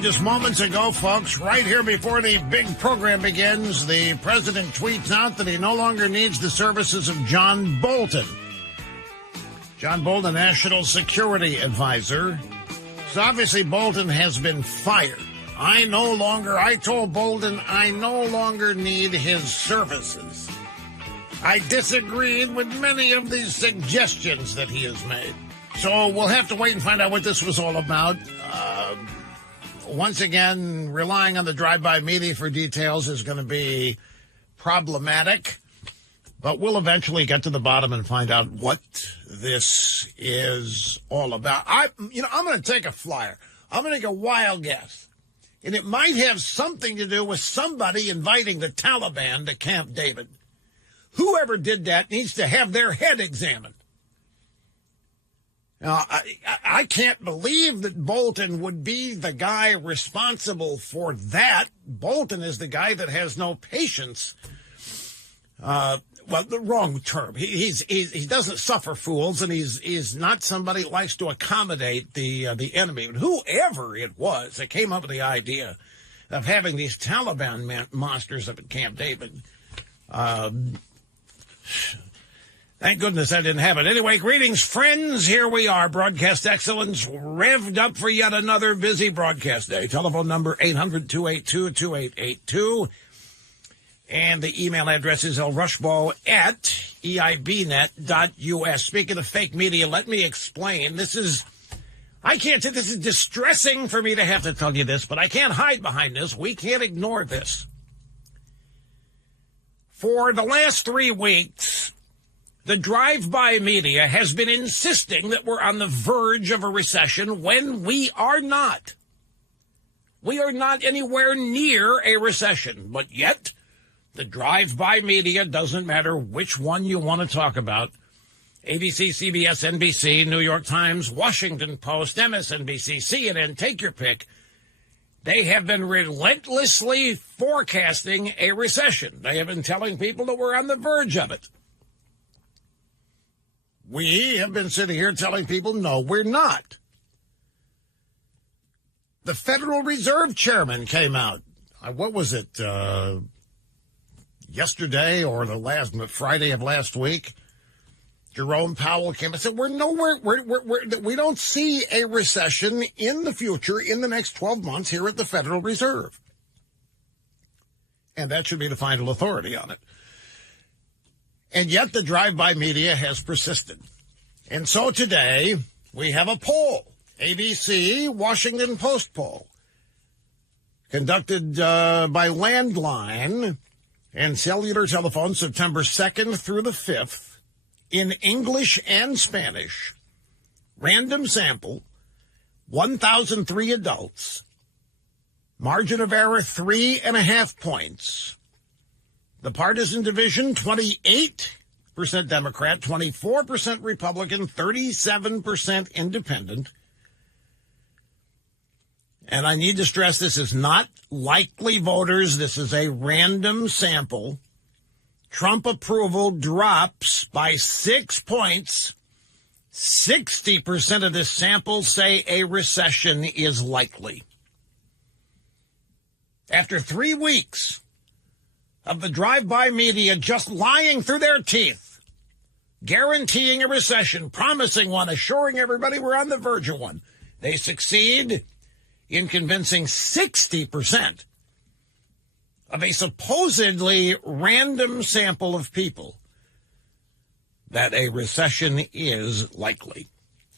Just moments ago, folks, right here before the big program begins, the president tweets out that he no longer needs the services of John Bolton. John Bolton, National Security Advisor. So obviously Bolton has been fired. I told Bolton I no longer need his services. I disagreed with many of these suggestions that he has made. So we'll have to wait and find out what this was all about. Once again, relying on the drive-by media for details is going to be problematic. But we'll eventually get to the bottom and find out what this is all about. I'm going to take a flyer. I'm going to take a wild guess. And it might have something to do with somebody inviting the Taliban to Camp David. Whoever did that needs to have their head examined. Now, I can't believe that Bolton would be the guy responsible for that. Bolton is the guy that has no patience. Well, the wrong term. He doesn't suffer fools, and he's not somebody that likes to accommodate the enemy. But whoever it was that came up with the idea of having these Taliban monsters up at Camp David, thank goodness that didn't happen. Anyway, greetings, friends. Here we are. Broadcast excellence revved up for yet another busy broadcast day. Telephone number 800-282-2882. And the email address is lrushbo@eibnet.us. Speaking of fake media, let me explain. I can't say this is distressing for me to have to tell you this, but I can't hide behind this. We can't ignore this. For the last 3 weeks, the drive-by media has been insisting that we're on the verge of a recession when we are not. We are not anywhere near a recession, but yet the drive-by media, doesn't matter which one you want to talk about, ABC, CBS, NBC, New York Times, Washington Post, MSNBC, CNN, take your pick, they have been relentlessly forecasting a recession. They have been telling people that we're on the verge of it. We have been sitting here telling people, no, we're not. The Federal Reserve Chairman came out. What was it? Yesterday or the last Friday of last week, Jerome Powell came and said, we don't see a recession in the future in the next 12 months here at the Federal Reserve. And that should be the final authority on it. And yet the drive-by media has persisted. And so today we have a poll, ABC Washington Post poll, conducted by landline and cellular telephone September 2nd through the 5th in English and Spanish. Random sample, 1,003 adults. Margin of error, 3.5 points. The partisan division, 28% Democrat, 24% Republican, 37% Independent. And I need to stress this is not likely voters. This is a random sample. Trump approval drops by 6 points. 60% of this sample say a recession is likely. After 3 weeks of the drive-by media just lying through their teeth, guaranteeing a recession, promising one, assuring everybody we're on the verge of one, they succeed in convincing 60% of a supposedly random sample of people that a recession is likely.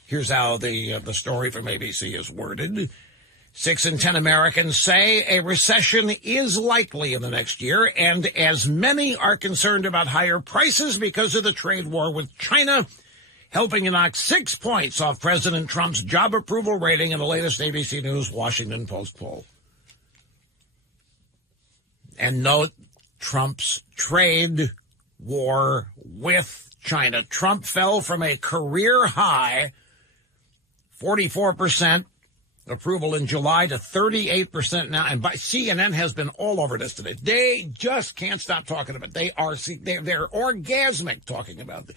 Here's how the story from ABC is worded. 6 in 10 Americans say a recession is likely in the next year, and as many are concerned about higher prices because of the trade war with China, helping to knock 6 points off President Trump's job approval rating in the latest ABC News Washington Post poll. And note Trump's trade war with China. Trump fell from a career high, 44% approval in July, to 38% now. And CNN has been all over this today. They just can't stop talking about it. They're orgasmic talking about it.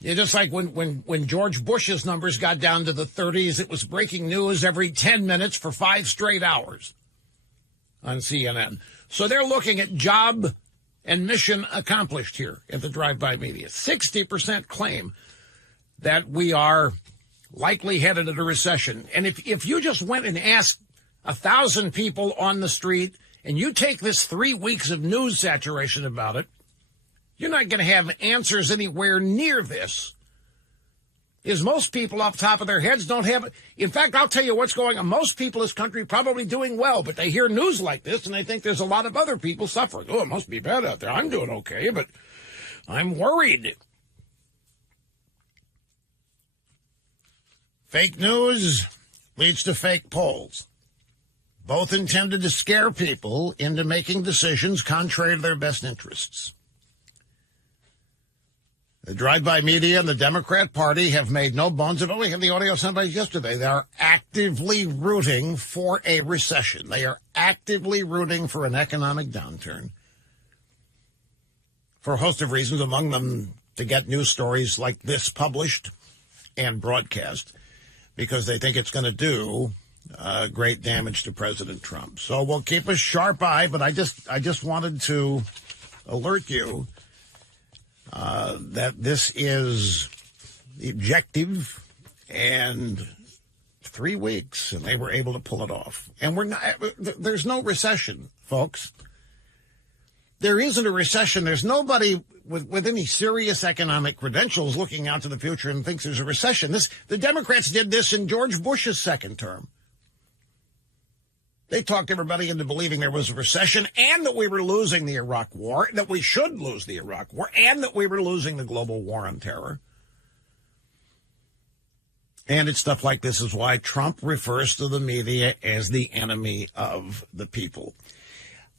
Yeah, just like when George Bush's numbers got down to the 30s, it was breaking news every 10 minutes for 5 straight hours on CNN. So they're looking at job and mission accomplished here at the drive-by media. 60% claim that we are likely headed into a recession. And if you just went and asked 1,000 people on the street and you take this 3 weeks of news saturation about it, you're not going to have answers anywhere near this. Is most people off the top of their heads don't have it. In fact, I'll tell you what's going on. Most people in this country probably doing well, but they hear news like this and they think there's a lot of other people suffering. Oh, it must be bad out there. I'm doing okay, but I'm worried. Fake news leads to fake polls, both intended to scare people into making decisions contrary to their best interests. The drive-by media and the Democrat Party have made no bones of it. We had the audio somebody yesterday. They are actively rooting for a recession. They are actively rooting for an economic downturn for a host of reasons, among them to get news stories like this published and broadcast, because they think it's going to do great damage to President Trump. So we'll keep a sharp eye, but I just wanted to alert you that this is the objective, and 3 weeks, and they were able to pull it off. And there's no recession, folks. There isn't a recession. There's nobody with any serious economic credentials looking out to the future and thinks there's a recession. The Democrats did this in George Bush's second term. They talked everybody into believing there was a recession and that we were losing the Iraq War, that we should lose the Iraq War, and that we were losing the global war on terror. And it's stuff like this is why Trump refers to the media as the enemy of the people.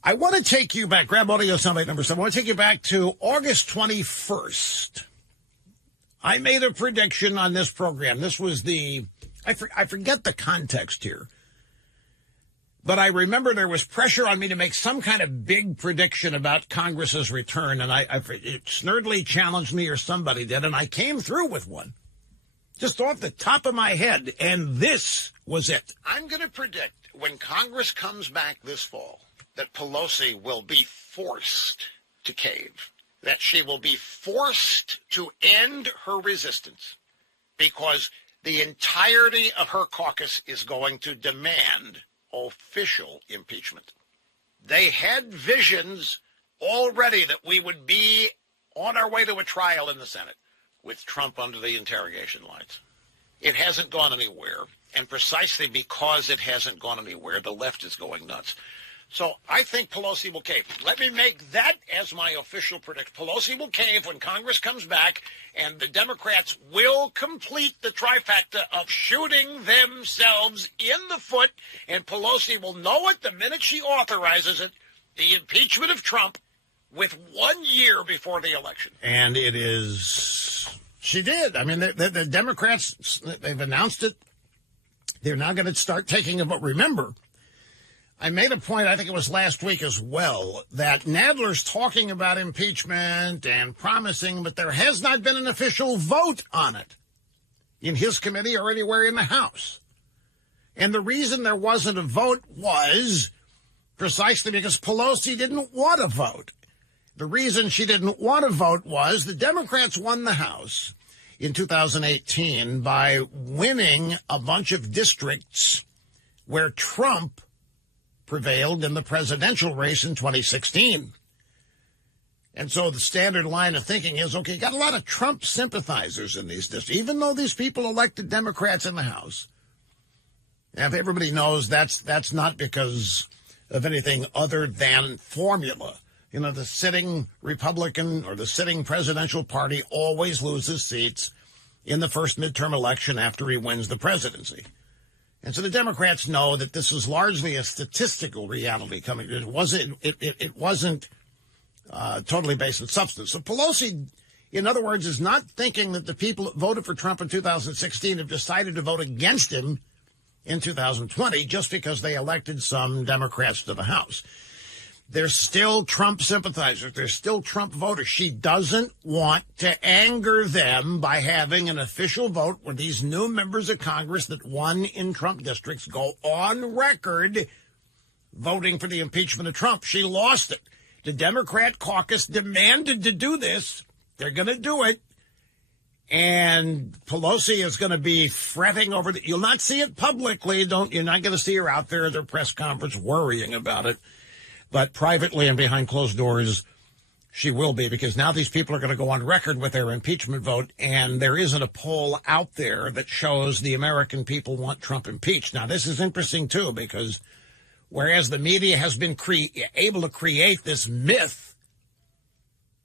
I want to take you back. Grab audio soundbite number 7. I want to take you back to August 21st. I made a prediction on this program. This was I forget the context here. But I remember there was pressure on me to make some kind of big prediction about Congress's return, and Snerdley challenged me, or somebody did, and I came through with one, just off the top of my head, and this was it. I'm going to predict when Congress comes back this fall that Pelosi will be forced to cave, that she will be forced to end her resistance, because the entirety of her caucus is going to demand official impeachment. They had visions already that we would be on our way to a trial in the Senate with Trump under the interrogation lines. It hasn't gone anywhere, and precisely because it hasn't gone anywhere, the left is going nuts. So I think Pelosi will cave. Let me make that as my official prediction. Pelosi will cave when Congress comes back, and the Democrats will complete the trifecta of shooting themselves in the foot, and Pelosi will know it the minute she authorizes it, the impeachment of Trump, with 1 year before the election. And it is... She did. I mean, the Democrats, they've announced it. They're now going to start taking it. But remember, I made a point, I think it was last week as well, that Nadler's talking about impeachment and promising, but there has not been an official vote on it in his committee or anywhere in the House. And the reason there wasn't a vote was precisely because Pelosi didn't want to vote. The reason she didn't want to vote was the Democrats won the House in 2018 by winning a bunch of districts where Trump prevailed in the presidential race in 2016. And so the standard line of thinking is, okay, you got a lot of Trump sympathizers in these districts, even though these people elected Democrats in the House. And if everybody knows that's not because of anything other than formula. You know, the sitting Republican or the sitting presidential party always loses seats in the first midterm election after he wins the presidency. And so the Democrats know that this is largely a statistical reality coming. It wasn't totally based on substance. So Pelosi, in other words, is not thinking that the people that voted for Trump in 2016 have decided to vote against him in 2020 just because they elected some Democrats to the House. There's still Trump sympathizers. There's still Trump voters. She doesn't want to anger them by having an official vote where these new members of Congress that won in Trump districts go on record voting for the impeachment of Trump. She lost it. The Democrat caucus demanded to do this. They're going to do it. And Pelosi is going to be fretting over it. You'll not see it publicly. You're not going to see her out there at their press conference worrying about it. But privately and behind closed doors, she will be, because now these people are going to go on record with their impeachment vote, and there isn't a poll out there that shows the American people want Trump impeached. Now, this is interesting, too, because whereas the media has been able to create this myth,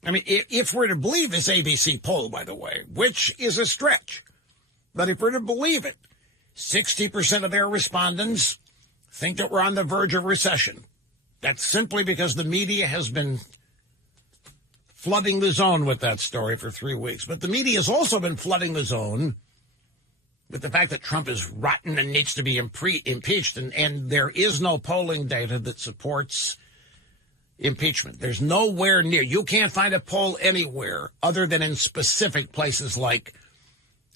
I mean, if we're to believe this ABC poll, by the way, which is a stretch, but if we're to believe it, 60% of their respondents think that we're on the verge of recession. That's simply because the media has been flooding the zone with that story for 3 weeks. But the media has also been flooding the zone with the fact that Trump is rotten and needs to be impeached. And there is no polling data that supports impeachment. There's nowhere near. You can't find a poll anywhere other than in specific places like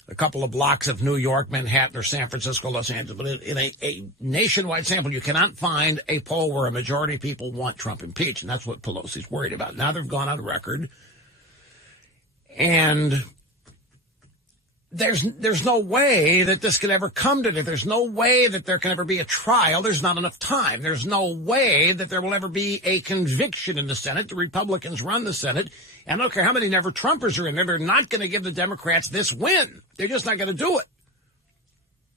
a couple of blocks of New York, Manhattan, or San Francisco, Los Angeles. But in a nationwide sample, you cannot find a poll where a majority of people want Trump impeached. And that's what Pelosi's worried about. Now they've gone on record. And there's no way that this could ever come to it. There's no way that there can ever be a trial. There's not enough time. There's no way that there will ever be a conviction in the Senate. The Republicans run the Senate. And I don't care how many never-Trumpers are in there, they're not going to give the Democrats this win. They're just not going to do it.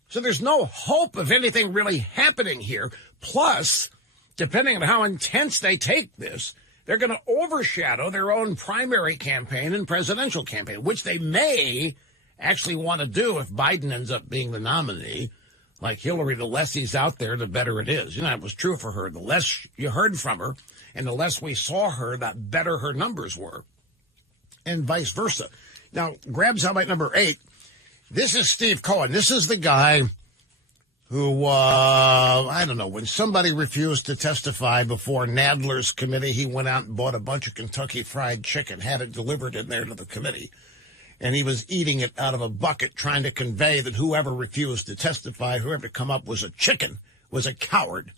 So there's no hope of anything really happening here. Plus, depending on how intense they take this, they're going to overshadow their own primary campaign and presidential campaign, which they may actually want to do if Biden ends up being the nominee. Like Hillary, the less he's out there, the better it is. You know, it was true for her. The less you heard from her and the less we saw her, the better her numbers were, and vice versa. Now, grab soundbite number 8. This is Steve Cohen. This is the guy who, I don't know, when somebody refused to testify before Nadler's committee, he went out and bought a bunch of Kentucky Fried Chicken, had it delivered in there to the committee. And he was eating it out of a bucket, trying to convey that whoever refused to testify, whoever come up was a chicken, was a coward.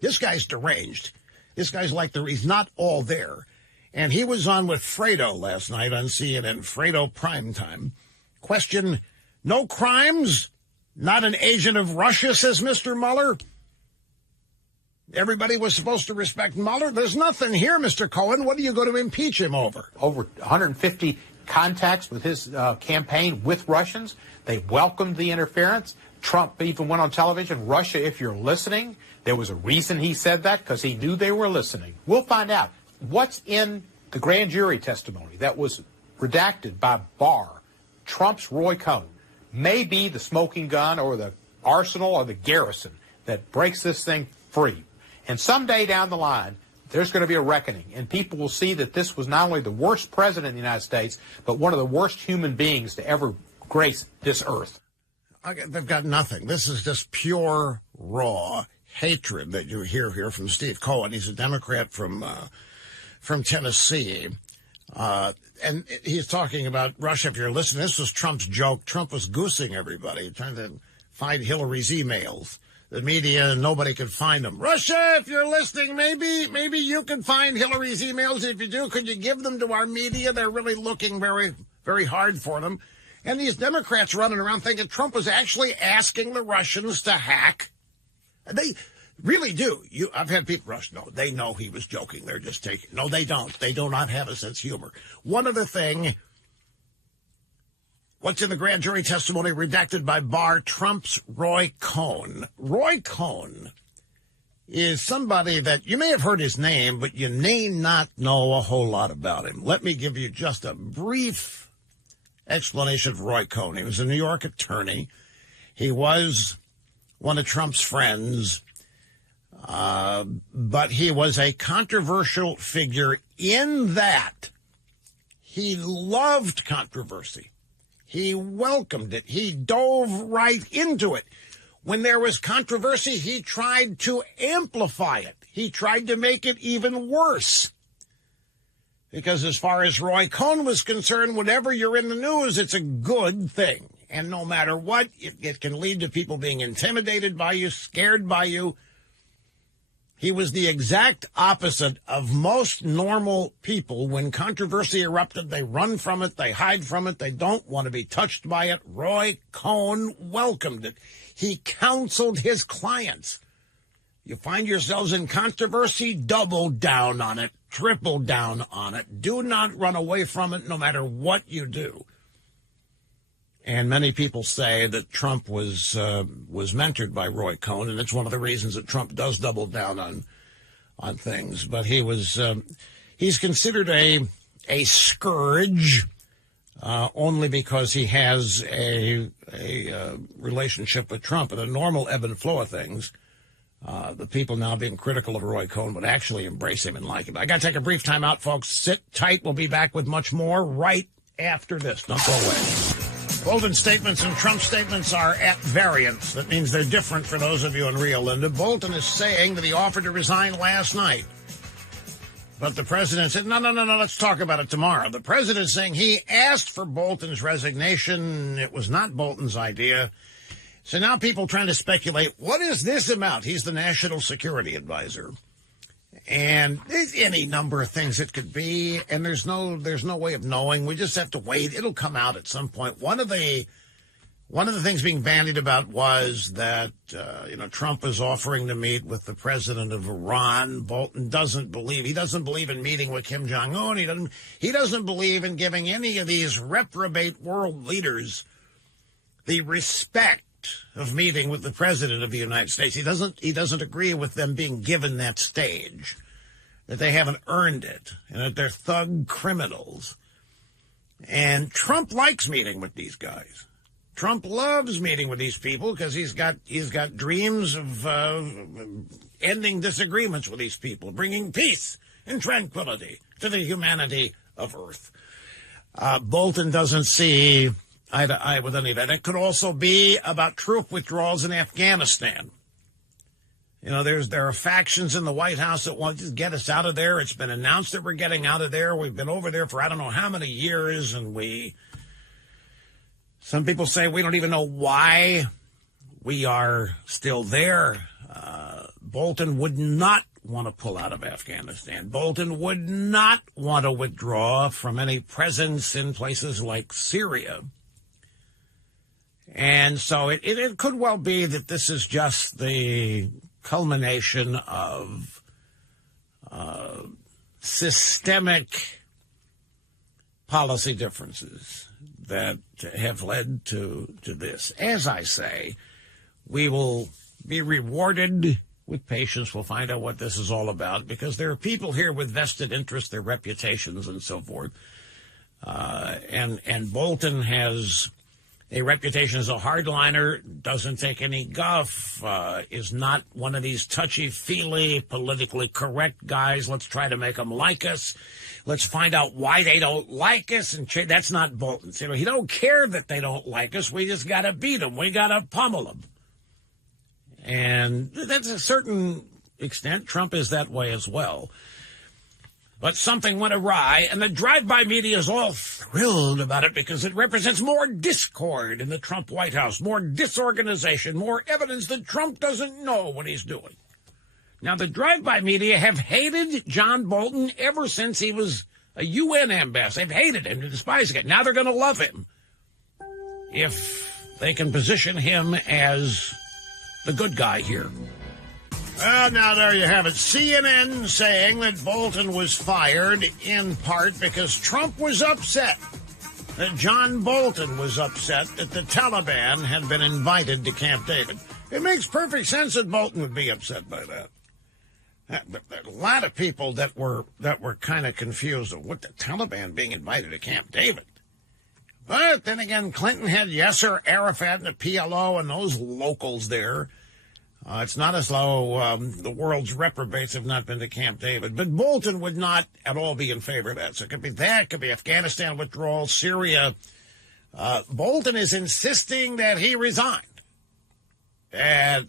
This guy's deranged. This guy's like he's not all there. And he was on with Fredo last night on CNN, Fredo Primetime. Question, no crimes? Not an agent of Russia, says Mr. Mueller. Everybody was supposed to respect Mueller. There's nothing here, Mr. Cohen. What are you going to impeach him over? Over 150 contacts with his campaign with Russians. They welcomed the interference. Trump even went on television. Russia, if you're listening, there was a reason he said that, because he knew they were listening. We'll find out what's in the grand jury testimony that was redacted by Barr. Trump's Roy Cohn may be the smoking gun or the arsenal or the garrison that breaks this thing free. And someday down the line, there's going to be a reckoning, and people will see that this was not only the worst president in the United States, but one of the worst human beings to ever grace this earth. They've got nothing. This is just pure, raw hatred that you hear here from Steve Cohen. He's a Democrat from Tennessee. And he's talking about Russia. If you're listening, this was Trump's joke. Trump was goosing everybody, trying to find Hillary's emails. The media, nobody could find them. Russia, if you're listening, maybe you can find Hillary's emails. If you do, could you give them to our media? They're really looking very, very hard for them. And these Democrats running around thinking Trump was actually asking the Russians to hack. They really do. I've had people rush. No, they know he was joking. They're just taking. No, they don't. They do not have a sense of humor. One other thing. What's in the grand jury testimony redacted by Barr? Trump's Roy Cohn. Roy Cohn is somebody that you may have heard his name, but you may not know a whole lot about him. Let me give you just a brief explanation of Roy Cohn. He was a New York attorney. He was one of Trump's friends, but he was a controversial figure in that he loved controversy. He welcomed it. He dove right into it. When there was controversy, he tried to amplify it. He tried to make it even worse. Because as far as Roy Cohn was concerned, whenever you're in the news, it's a good thing. And no matter what, it can lead to people being intimidated by you, scared by you. He was the exact opposite of most normal people. When controversy erupted, they run from it, they hide from it, they don't want to be touched by it. Roy Cohn welcomed it. He counseled his clients. You find yourselves in controversy, double down on it, triple down on it. Do not run away from it no matter what you do. And many people say that Trump was mentored by Roy Cohn, and it's one of the reasons that Trump does double down on things. But he's considered a scourge only because he has a relationship with Trump. And a normal ebb and flow of things, the people now being critical of Roy Cohn would actually embrace him and like him. I got to take a brief time out, folks. Sit tight. We'll be back with much more right after this. Don't go away. Bolton's statements and Trump's statements are at variance. That means they're different for those of you in Rio Linda. Bolton is saying that he offered to resign last night. But the president said, no, let's talk about it tomorrow. The president is saying he asked for Bolton's resignation. It was not Bolton's idea. So now people trying to speculate, what is this about? He's the national security advisor. And there's any number of things it could be, and there's no way of knowing. We just have to wait. It'll come out at some point. One of the things being bandied about was that Trump was offering to meet with the president of Iran. Bolton doesn't believe in meeting with Kim Jong-un. He doesn't believe in giving any of these reprobate world leaders the respect of meeting with the president of the United States. He doesn't agree with them being given that stage, that they haven't earned it, and that they're thug criminals. And Trump likes meeting with these guys. Trump loves meeting with these people because he's got dreams of ending disagreements with these people, bringing peace and tranquility to the humanity of Earth. Bolton doesn't see eye to eye with any of that. It could also be about troop withdrawals in Afghanistan. There are factions in the White House that want to get us out of there. It's been announced that we're getting out of there. We've been over there for I don't know how many years, and some people say we don't even know why we are still there. Bolton would not want to pull out of Afghanistan. Bolton would not want to withdraw from any presence in places like Syria. And so it could well be that this is just the culmination of systemic policy differences that have led to this. As I say, we will be rewarded with patience. We'll find out what this is all about, because there are people here with vested interests, their reputations and so forth. And Bolton has a reputation as a hardliner, doesn't take any guff, is not one of these touchy-feely, politically correct guys. Let's try to make them like us. Let's find out why they don't like us. And that's not Bolton. He don't care that they don't like us. We just got to beat them. We got to pummel them. And that's a certain extent. Trump is that way as well. But something went awry, and the drive-by media is all thrilled about it because it represents more discord in the Trump White House, more disorganization, more evidence that Trump doesn't know what he's doing. Now, the drive-by media have hated John Bolton ever since he was a UN ambassador. They've hated him, despising it. Now they're going to love him if they can position him as the good guy here. Well, now there you have it. CNN saying that Bolton was fired in part because Trump was upset, that John Bolton was upset that the Taliban had been invited to Camp David. It makes perfect sense that Bolton would be upset by that. A lot of people that were kind of confused of what the Taliban being invited to Camp David. But then again, Clinton had Yasser Arafat and the PLO and those locals there. It's not as though the world's reprobates have not been to Camp David. But Bolton would not at all be in favor of that. So it could be that, it could be Afghanistan withdrawal, Syria. Bolton is insisting that he resigned. And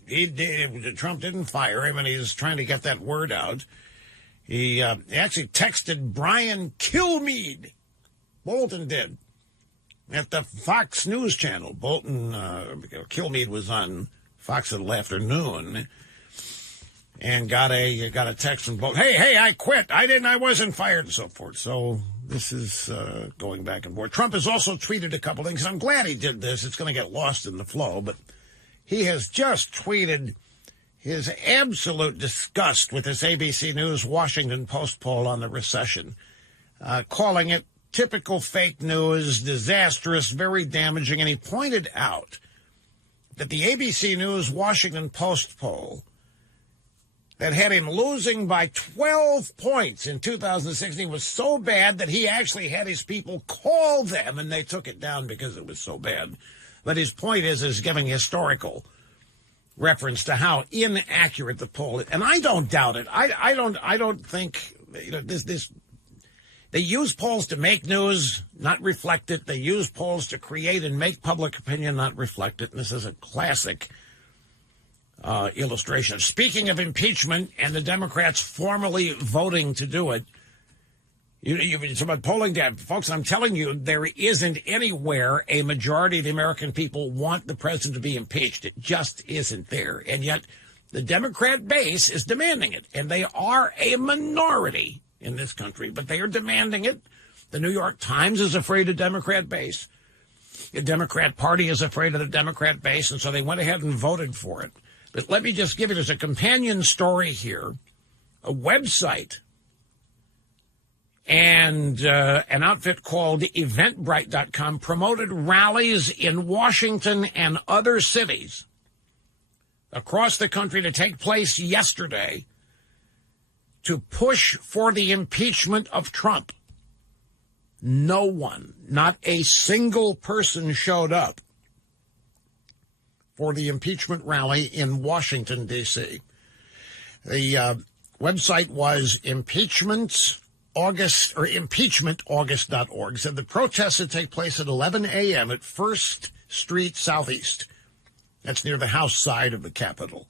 Trump didn't fire him, and he's trying to get that word out. He actually texted Brian Kilmeade. Bolton did. At the Fox News channel. Kilmeade was on Fox a little afternoon. And got a text from Bolton. Hey, I quit. I wasn't fired, and so forth. So this is going back and forth. Trump has also tweeted a couple things. I'm glad he did this. It's going to get lost in the flow. But he has just tweeted his absolute disgust with this ABC News Washington Post poll on the recession, calling it typical fake news, disastrous, very damaging. And he pointed out that the ABC News Washington Post poll that had him losing by 12 points in 2016 was so bad that he actually had his people call them, and they took it down because it was so bad. But his point is giving historical reference to how inaccurate the poll is. And I don't doubt it. I don't think, this. They use polls to make news, not reflect it. They use polls to create and make public opinion, not reflect it. And this is a classic illustration. Speaking of impeachment and the Democrats formally voting to do it, it's about polling data. Folks, I'm telling you, there isn't anywhere a majority of the American people want the president to be impeached. It just isn't there. And yet the Democrat base is demanding it. And they are a minority in this country, but they are demanding it. The New York Times is afraid of Democrat base. The Democrat Party is afraid of the Democrat base, and so they went ahead and voted for it. But let me just give you, there's a companion story here, a website, and an outfit called Eventbrite.com promoted rallies in Washington and other cities across the country to take place yesterday to push for the impeachment of Trump. No one, not a single person showed up for the impeachment rally in Washington, D.C. The website was impeachmentaugust.org. Said the protests would take place at 11 a.m. at 1st Street Southeast. That's near the House side of the Capitol.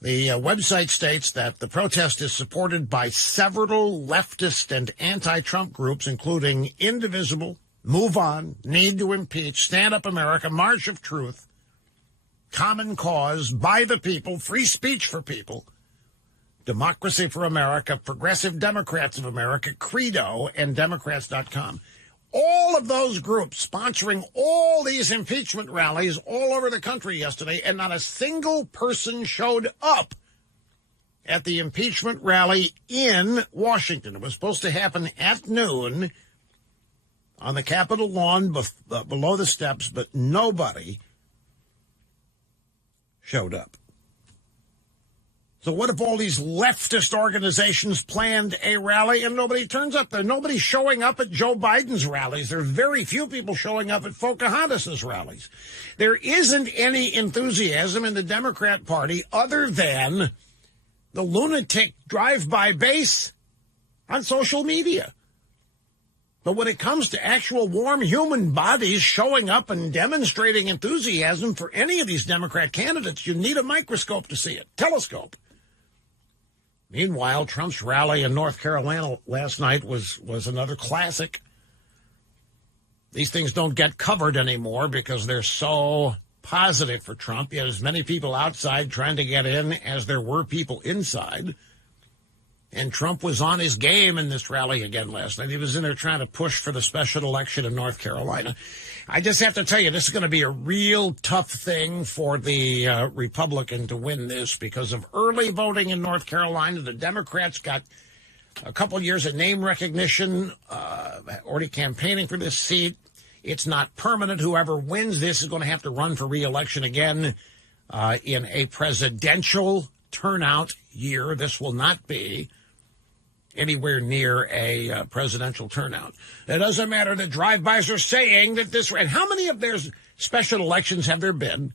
The website states that the protest is supported by several leftist and anti-Trump groups, including Indivisible, Move On, Need to Impeach, Stand Up America, March of Truth, Common Cause, By the People, Free Speech for People, Democracy for America, Progressive Democrats of America, Credo, and Democrats.com. All of those groups sponsoring all these impeachment rallies all over the country yesterday, and not a single person showed up at the impeachment rally in Washington. It was supposed to happen at noon on the Capitol lawn below the steps, but nobody showed up. So what if all these leftist organizations planned a rally and nobody turns up there? Nobody's showing up at Joe Biden's rallies. There are very few people showing up at Pocahontas's rallies. There isn't any enthusiasm in the Democrat Party other than the lunatic drive-by base on social media. But when it comes to actual warm human bodies showing up and demonstrating enthusiasm for any of these Democrat candidates, you need a microscope to see it, telescope. Meanwhile, Trump's rally in North Carolina last night was another classic. These things don't get covered anymore because they're so positive for Trump. You had as many people outside trying to get in as there were people inside. And Trump was on his game in this rally again last night. He was in there trying to push for the special election in North Carolina. I just have to tell you, this is going to be a real tough thing for the Republican to win this because of early voting in North Carolina. The Democrats got a couple years of name recognition, already campaigning for this seat. It's not permanent. Whoever wins this is going to have to run for re-election again in a presidential turnout year. This will not be anywhere near a presidential turnout. It doesn't matter that drive-bys are saying that this, and how many of their special elections have there been?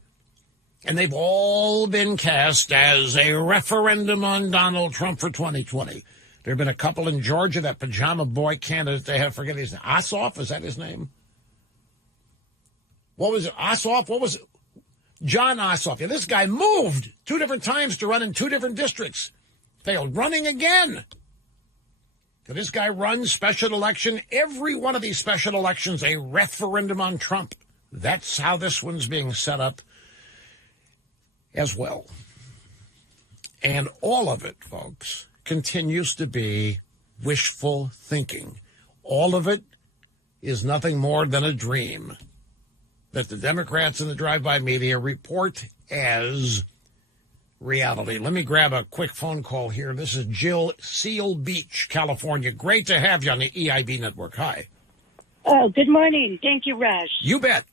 And they've all been cast as a referendum on Donald Trump for 2020. There have been a couple in Georgia, that pajama boy candidate they have, forget his name, Ossoff, is that his name? What was it, Ossoff? What was it? John Ossoff. Yeah, this guy moved 2 different times to run in 2 different districts. Failed. Running again. This guy runs special election. Every one of these special elections, a referendum on Trump. That's how this one's being set up as well. And all of it, folks, continues to be wishful thinking. All of it is nothing more than a dream that the Democrats and the drive-by media report as reality. Let me grab a quick phone call here. This is Jill, Seal Beach, California. Great to have you on the EIB network. Hi. Oh, good morning. Thank you, Rush. You bet.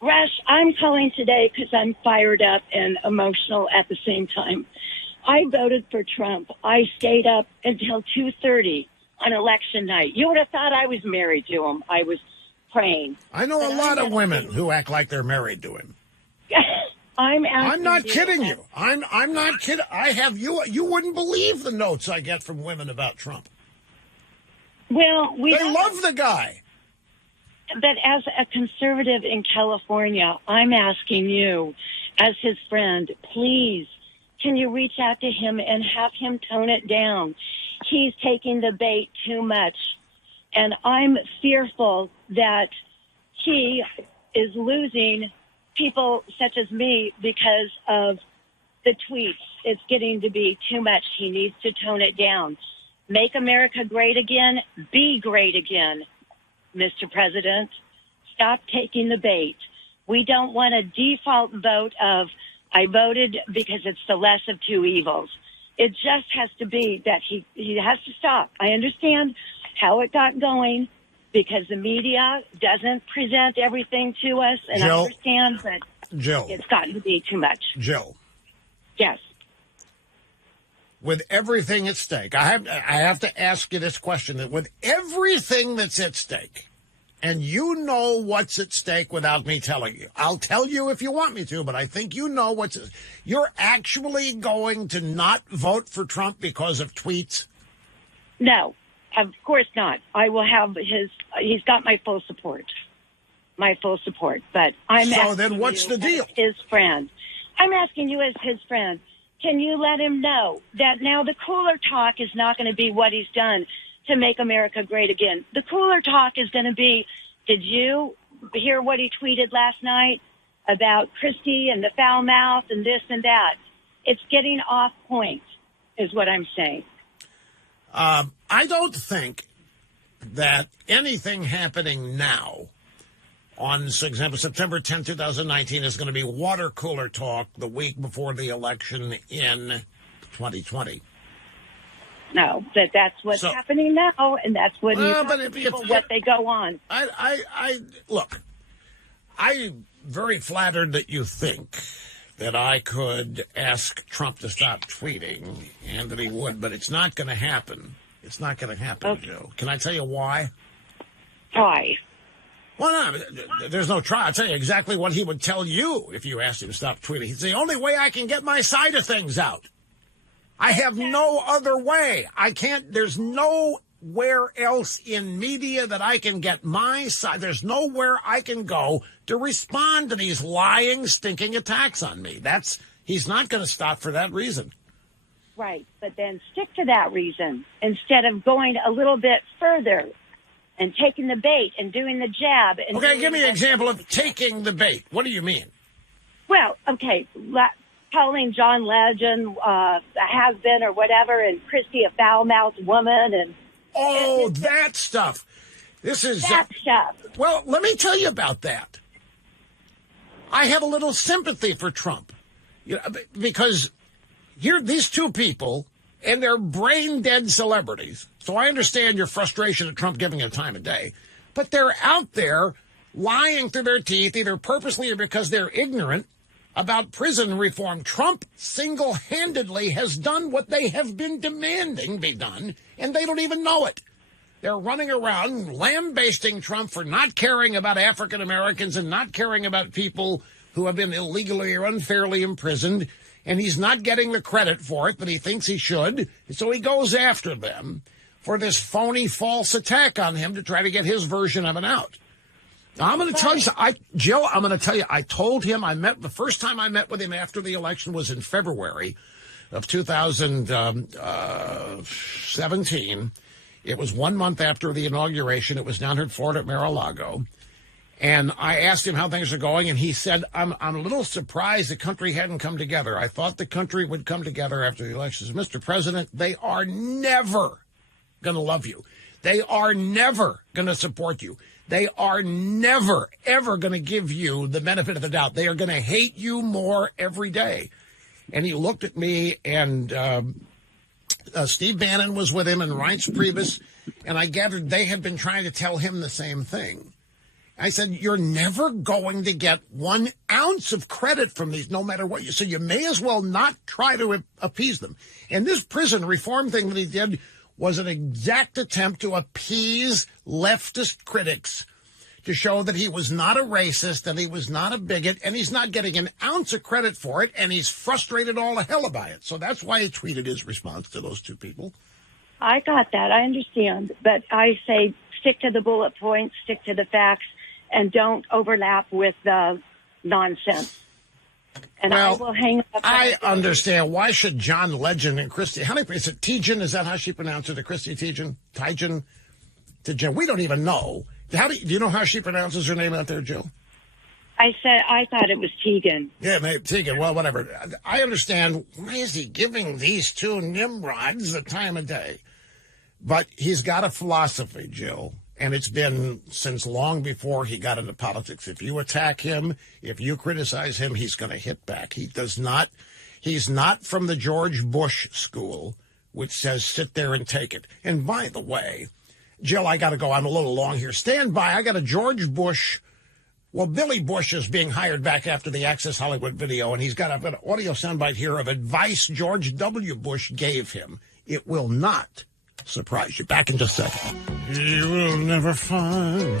Rush, I'm calling today because I'm fired up and emotional at the same time. I voted for Trump. I stayed up until 2:30 on election night. You would have thought I was married to him. I was praying. I know a lot of women who act like they're married to him. I'm not kidding you. I'm not kidding. I have you. You wouldn't believe the notes I get from women about Trump. Well, they love the guy. But as a conservative in California, I'm asking you, as his friend, please, can you reach out to him and have him tone it down? He's taking the bait too much. And I'm fearful that he is losing people such as me because of the tweets. It's getting to be too much. He needs to tone it down. Make America great again. Be great again, Mr. President. Stop taking the bait. We don't want a default vote of, I voted because it's the less of 2 evils. It just has to be that he has to stop. I understand how it got going because the media doesn't present everything to us, and Jill, I understand, but Jill, it's gotten to be too much. Jill. Yes. With everything at stake, I have to ask you this question. That with everything that's at stake, and you know what's at stake without me telling you. I'll tell you if you want me to, but I think you know what's... You're actually going to not vote for Trump because of tweets? No, of course not. I will have he's got my full support. My full support. But I'm So then what's the deal? His friend. I'm asking you as his friend, can you let him know that now the cooler talk is not going to be what he's done to make America great again? The cooler talk is going to be, did you hear what he tweeted last night about Christie and the foul mouth and this and that? It's getting off point, is what I'm saying. I don't think that anything happening now on, for example, September 10, 2019 is going to be water cooler talk the week before the election in 2020. No, that's what's happening now, and that's what what they go on. Look, I'm very flattered that you think that I could ask Trump to stop tweeting and that he would, but it's not going to happen. It's not going to happen, okay. Joe. Can I tell you why? Why? Well, no, there's no try. I'll tell you exactly what he would tell you if you asked him to stop tweeting. It's the only way I can get my side of things out. I have no other way. I can't, there's nowhere else in media that I can get my side. There's nowhere I can go to respond to these lying, stinking attacks on me. He's not going to stop for that reason. Right, but then stick to that reason instead of going a little bit further and taking the bait and doing the jab. And okay, give me an example of taking the bait. What do you mean? Well, okay, calling John Legend a has-been or whatever, and Christie a foul-mouthed woman. And that stuff. This is... That stuff. Well, let me tell you about that. I have a little sympathy for Trump. Because here, these 2 people, and they're brain-dead celebrities. So I understand your frustration at Trump giving it time of day. But they're out there lying through their teeth, either purposely or because they're ignorant, about prison reform. Trump single-handedly has done what they have been demanding be done, and they don't even know it. They're running around lambasting Trump for not caring about African Americans and not caring about people who have been illegally or unfairly imprisoned, and he's not getting the credit for it that he thinks he should, so he goes after them for this phony false attack on him to try to get his version of it out. I'm going to tell you, Jill, I'm going to tell you, I told him the first time I met with him after the election was in February of 2017. It was 1 month after the inauguration. It was down here in Florida at Mar-a-Lago. And I asked him how things are going, and he said, I'm a little surprised the country hadn't come together. I thought the country would come together after the elections. Mr. President, they are never going to love you. They are never going to support you. They are never, ever going to give you the benefit of the doubt. They are going to hate you more every day. And he looked at me, and Steve Bannon was with him, and Reince Priebus, and I gathered they had been trying to tell him the same thing. I said, you're never going to get 1 ounce of credit from these, no matter what. So you may as well not try to appease them. And this prison reform thing that he did was an exact attempt to appease leftist critics, to show that he was not a racist, and he was not a bigot, and he's not getting an ounce of credit for it, and he's frustrated all the hell by it. So that's why he tweeted his response to those two people. I got that. I understand. But I say stick to the bullet points, stick to the facts, and don't overlap with the nonsense. And well, I will hang up. I understand. Why should John Legend and Christy, is it Teigen? Is that how she pronounced it? Christy Teigen? Teigen? We don't even know. Do you know how she pronounces her name out there, Jill? I thought it was Teigen. Yeah, maybe Teigen. Well, whatever. I understand. Why is he giving these two Nimrods the time of day? But he's got a philosophy, Jill. And it's been since long before he got into politics. If you attack him, if you criticize him, he's going to hit back. He's not from the George Bush school, which says sit there and take it. And by the way, Jill, I got to go. I'm a little long here. Stand by. I got a George Bush. Well, Billy Bush is being hired back after the Access Hollywood video, and he's got an audio soundbite here of advice George W. Bush gave him. It will not surprise you. Back in just a second. You will never find.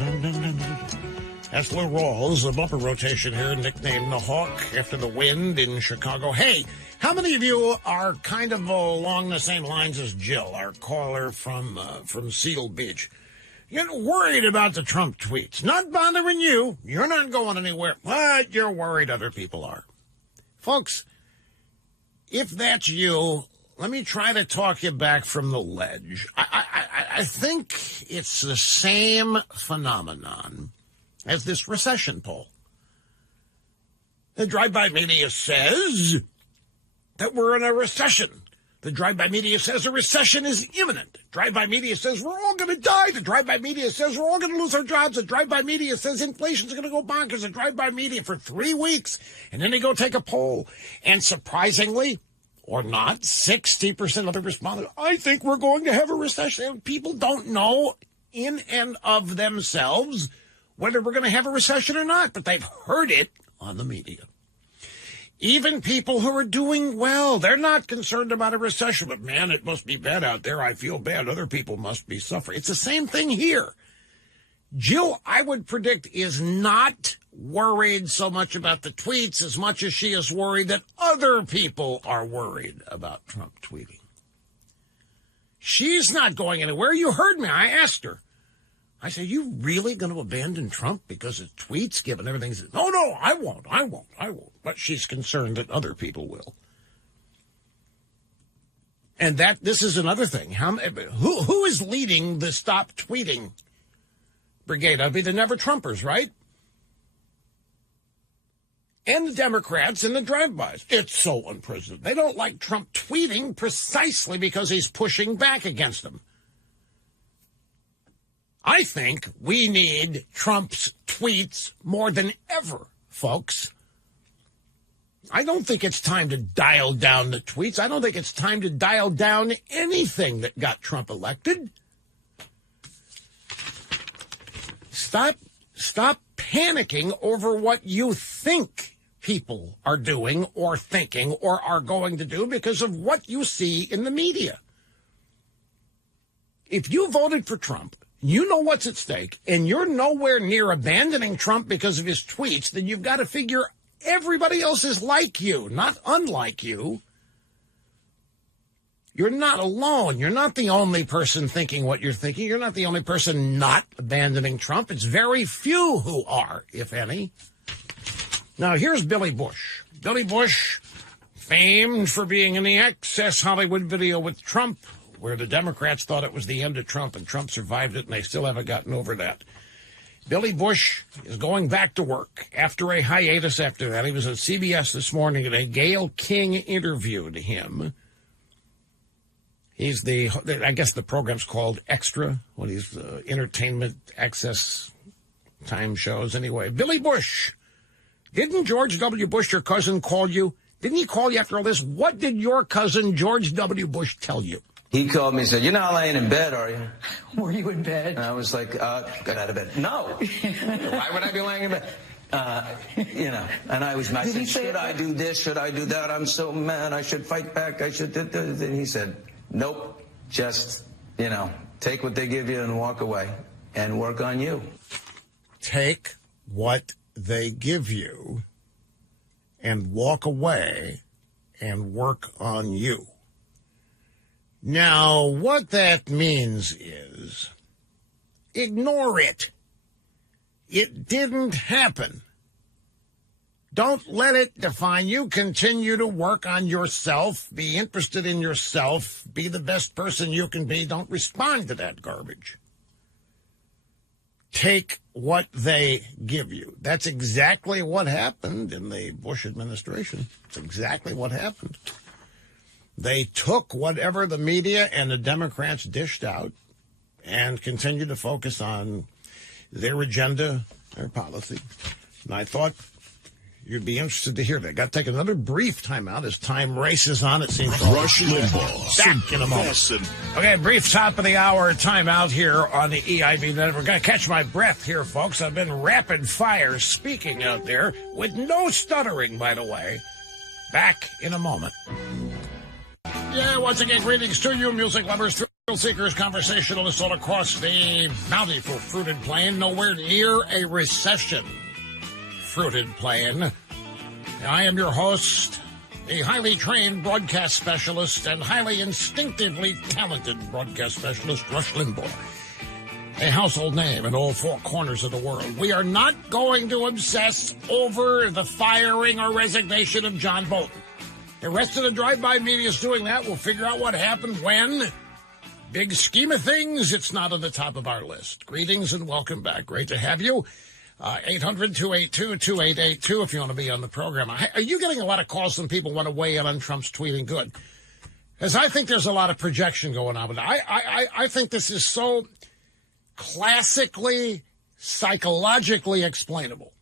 That's Lou Rawls, the bumper rotation here, nicknamed the Hawk after the wind in Chicago. Hey, how many of you are kind of along the same lines as Jill, our caller from Seal Beach? You're worried about the Trump tweets. Not bothering you. You're not going anywhere. But you're worried other people are. Folks, if that's you, let me try to talk you back from the ledge. I think it's the same phenomenon as this recession poll. The drive-by media says that we're in a recession. The drive-by media says a recession is imminent. Drive-by media says we're all going to die. The drive-by media says we're all going to lose our jobs. The drive-by media says inflation's going to go bonkers. The drive-by media for 3 weeks. And then they go take a poll. And surprisingly, or not, 60% of the respondents, I think we're going to have a recession. People don't know in and of themselves whether we're going to have a recession or not, but they've heard it on the media. Even people who are doing well, they're not concerned about a recession, but man, it must be bad out there. I feel bad. Other people must be suffering. It's the same thing here. Jill, I would predict, is not worried so much about the tweets as much as she is worried that other people are worried about Trump tweeting. She's not going anywhere. You heard me. I asked her. I said, you really going to abandon Trump because of tweets, given everything? No, I won't. But she's concerned that other people will. And this is another thing. Who is leading the Stop Tweeting brigade? That'd be the Never Trumpers, right? And the Democrats and the drive-bys. It's so unprecedented. They don't like Trump tweeting precisely because he's pushing back against them. I think we need Trump's tweets more than ever, folks. I don't think it's time to dial down the tweets. I don't think it's time to dial down anything that got Trump elected. Stop panicking over what you think people are doing or thinking or are going to do because of what you see in the media. If you voted for Trump, you know what's at stake, and you're nowhere near abandoning Trump because of his tweets, then you've got to figure everybody else is like you, not unlike you. You're not alone. You're not the only person thinking what you're thinking. You're not the only person not abandoning Trump. It's very few who are, if any. Now, here's Billy Bush. Billy Bush, famed for being in the Access Hollywood video with Trump, where the Democrats thought it was the end of Trump, and Trump survived it, and they still haven't gotten over that. Billy Bush is going back to work after a hiatus after that. He was at CBS this morning, and Gayle King interviewed him. He's I guess the program's called Extra, what he's entertainment access time shows. Anyway, Billy Bush, didn't George W. Bush, your cousin, call you? Didn't he call you after all this? What did your cousin George W. Bush tell you? He called me and said, "You're not laying in bed, are you?" Were you in bed? And I was like, "Get out of bed." No. Why would I be laying in bed? And I said, "Should I do this? Should I do that? I'm so mad. I should fight back. I should do this." And he said, "Nope. Just, take what they give you and walk away and work on you." Take what they give you and walk away and work on you. Now, what that means is ignore it. It didn't happen. Don't let it define you. Continue to work on yourself. Be interested in yourself. Be the best person you can be. Don't respond to that garbage. Take what they give you. That's exactly what happened in the Bush administration. It's exactly what happened. They took whatever the media and the Democrats dished out and continued to focus on their agenda, their policy. And I thought you'd be interested to hear that. Got to take another brief timeout as time races on. It seems Rush Limbaugh. Back in a moment. Okay, brief top of the hour timeout here on the EIB Network. Got to catch my breath here, folks. I've been rapid fire speaking out there with no stuttering, by the way. Back in a moment. Yeah, once again, greetings to you, music lovers, thrill seekers, conversationalists all across the bountiful fruited plain. Nowhere near a recession. Fruited plain. I am your host, a highly trained broadcast specialist and highly instinctively talented broadcast specialist, Rush Limbaugh. A household name in all four corners of the world. We are not going to obsess over the firing or resignation of John Bolton. The rest of the drive-by media is doing that. We'll figure out what happened when. Big scheme of things, it's not on the top of our list. Greetings and welcome back. Great to have you. 800-282-2882 if you want to be on the program. Are you getting a lot of calls when people want to weigh in on Trump's tweeting? Good. Because I think there's a lot of projection going on with it. I think this is so classically, psychologically explainable.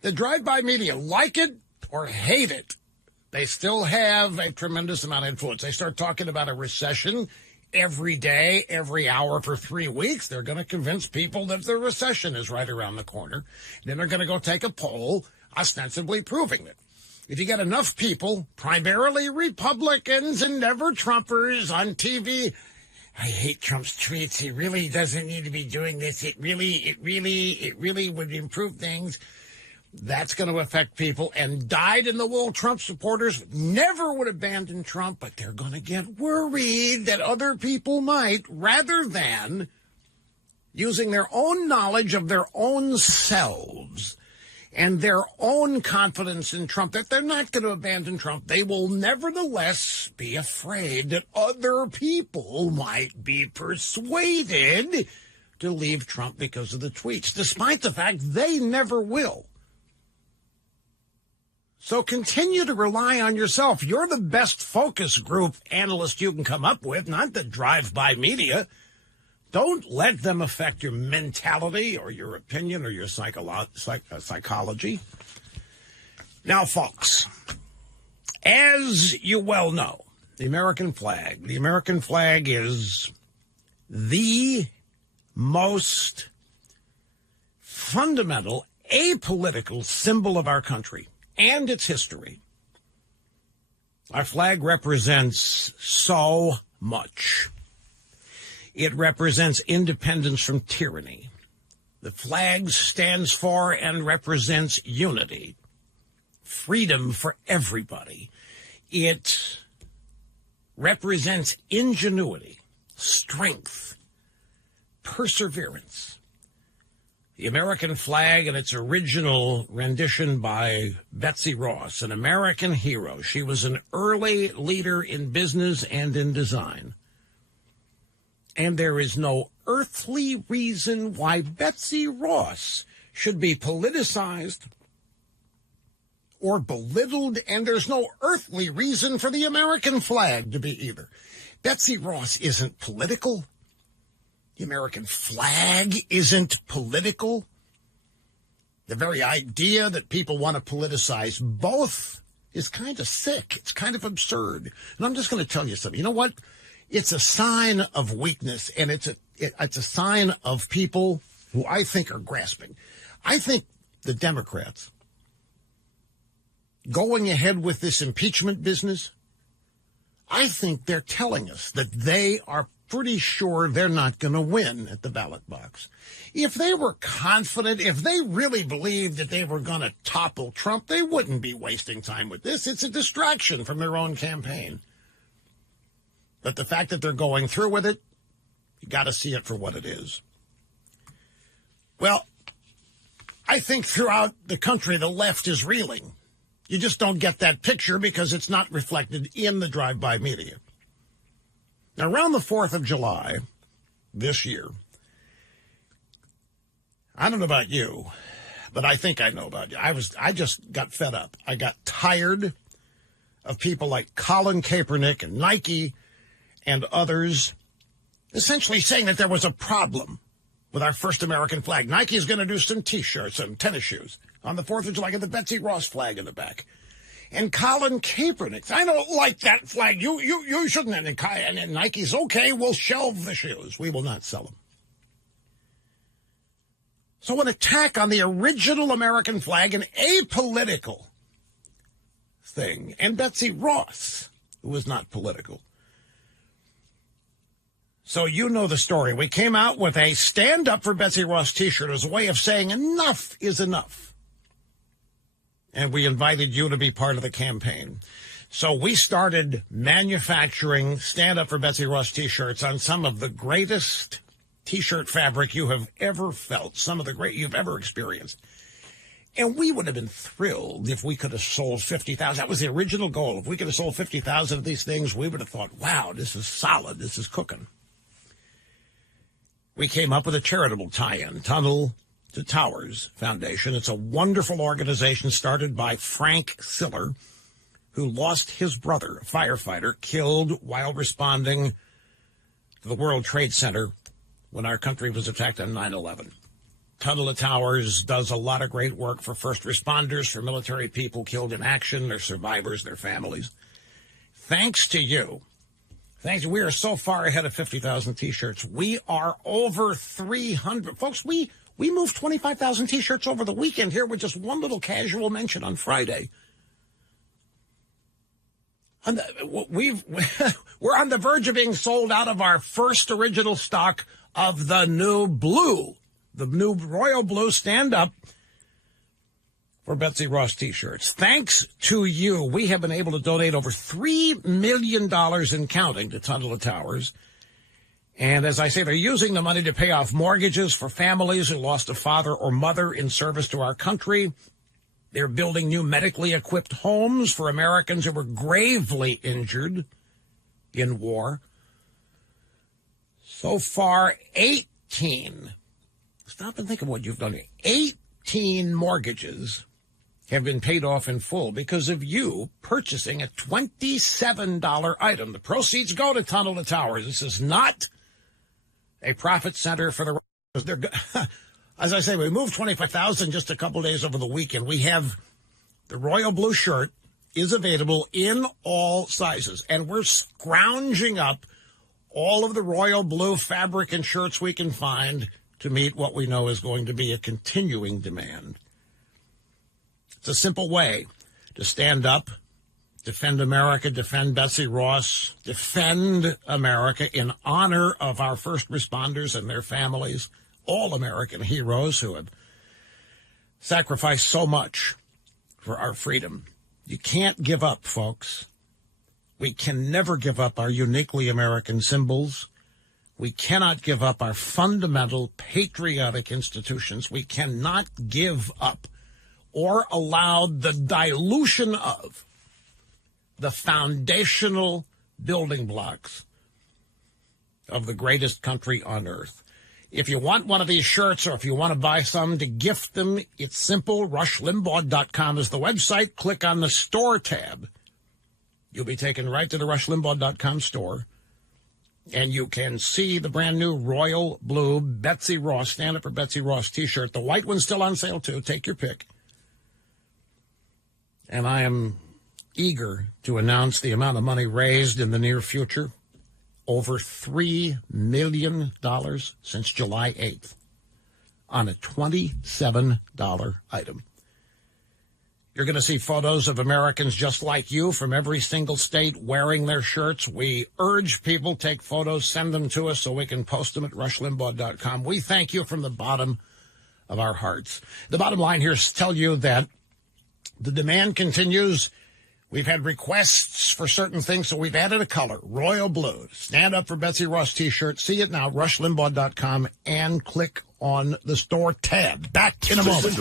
The drive-by media, like it or hate it, they still have a tremendous amount of influence. They start talking about a recession every day, every hour for 3 weeks. They're going to convince people that the recession is right around the corner. Then they're going to go take a poll, ostensibly proving it. If you get enough people, primarily Republicans and never Trumpers on TV, I hate Trump's tweets. He really doesn't need to be doing this. It really would improve things. That's going to affect people. And dyed-in-the-wool Trump supporters never would abandon Trump, but they're going to get worried that other people might, rather than using their own knowledge of their own selves and their own confidence in Trump, that they're not going to abandon Trump. They will nevertheless be afraid that other people might be persuaded to leave Trump because of the tweets, despite the fact they never will. So continue to rely on yourself. You're the best focus group analyst you can come up with, not the drive-by media. Don't let them affect your mentality or your opinion or your psychology. Now, folks, as you well know, the American flag is the most fundamental, apolitical symbol of our country and its history. Our flag represents so much. It represents independence from tyranny. The flag stands for and represents unity, freedom for everybody. It represents ingenuity, strength, perseverance. The American flag in its original rendition by Betsy Ross, an American hero. She was an early leader in business and in design. And there is no earthly reason why Betsy Ross should be politicized or belittled, and there's no earthly reason for the American flag to be either. Betsy Ross isn't political. The American flag isn't political. The very idea that people want to politicize both is kind of sick. It's kind of absurd. And I'm just going to tell you something. You know what? It's a sign of weakness, and it's a sign of people who I think are grasping. I think the Democrats going ahead with this impeachment business, I think they're telling us that they are pretty sure they're not going to win at the ballot box. If they were confident, if they really believed that they were going to topple Trump, they wouldn't be wasting time with this. It's a distraction from their own campaign. But the fact that they're going through with it, you got to see it for what it is. Well, I think throughout the country, the left is reeling. You just don't get that picture because it's not reflected in the drive-by media. Now, around the 4th of July this year, I don't know about you, but I think I know about you. I just got fed up. I got tired of people like Colin Kaepernick and Nike and others essentially saying that there was a problem with our first American flag. Nike is going to do some T-shirts, some tennis shoes on the 4th of July, with the Betsy Ross flag in the back. And Colin Kaepernick, I don't like that flag. You shouldn't. And Nike's, okay, we'll shelve the shoes. We will not sell them. So an attack on the original American flag, an apolitical thing, and Betsy Ross, who was not political. So you know the story. We came out with a Stand Up for Betsy Ross T-shirt as a way of saying enough is enough. And we invited you to be part of the campaign. So we started manufacturing Stand Up for Betsy Ross T-shirts on some of the greatest T-shirt fabric you have ever felt, some of the great you've ever experienced. And we would have been thrilled if we could have sold 50,000. That was the original goal. If we could have sold 50,000 of these things, we would have thought, wow, this is solid. This is cooking. We came up with a charitable tie-in, Tunnel to Towers Foundation. It's a wonderful organization started by Frank Siller, who lost his brother, a firefighter, killed while responding to the World Trade Center when our country was attacked on 9/11. Tunnel to Towers does a lot of great work for first responders, for military people killed in action, their survivors, their families. Thanks to you. Thanks. We are so far ahead of 50,000 T-shirts. We are over 300. Folks, we moved 25,000 T-shirts over the weekend here with just one little casual mention on Friday. We're on the verge of being sold out of our first original stock of the new blue, the new royal blue Stand Up for Betsy Ross T-shirts. Thanks to you, we have been able to donate over $3 million and counting to Tunnel to Towers. And as I say, they're using the money to pay off mortgages for families who lost a father or mother in service to our country. They're building new medically equipped homes for Americans who were gravely injured in war. So far, 18. Stop and think of what you've done here. 18 mortgages have been paid off in full because of you purchasing a $27 item. The proceeds go to Tunnel to Towers. This is not a profit center for the... As I say, we moved 25,000 just a couple days over the weekend. We have the royal blue shirt is available in all sizes, and we're scrounging up all of the royal blue fabric and shirts we can find to meet what we know is going to be a continuing demand. It's a simple way to stand up, defend America, defend Betsy Ross, defend America in honor of our first responders and their families, all American heroes who have sacrificed so much for our freedom. You can't give up, folks. We can never give up our uniquely American symbols. We cannot give up our fundamental patriotic institutions. We cannot give up or allow the dilution of the foundational building blocks of the greatest country on earth. If you want one of these shirts or if you want to buy some to gift them, it's simple. RushLimbaugh.com is the website. Click on the store tab. You'll be taken right to the RushLimbaugh.com store. And you can see the brand new royal blue Betsy Ross, Stand Up for Betsy Ross t-shirt. The white one's still on sale, too. Take your pick. And I am eager to announce the amount of money raised in the near future. Over $3 million since July 8th on a $27 item. You're going to see photos of Americans just like you from every single state wearing their shirts. We urge people, take photos, send them to us so we can post them at RushLimbaugh.com. We thank you from the bottom of our hearts. The bottom line here is to tell you that the demand continues. We've had requests for certain things, so we've added a color, royal blue. Stand Up for Betsy Ross t-shirt. See it now, RushLimbaugh.com, and click on the store tab. Back in a moment.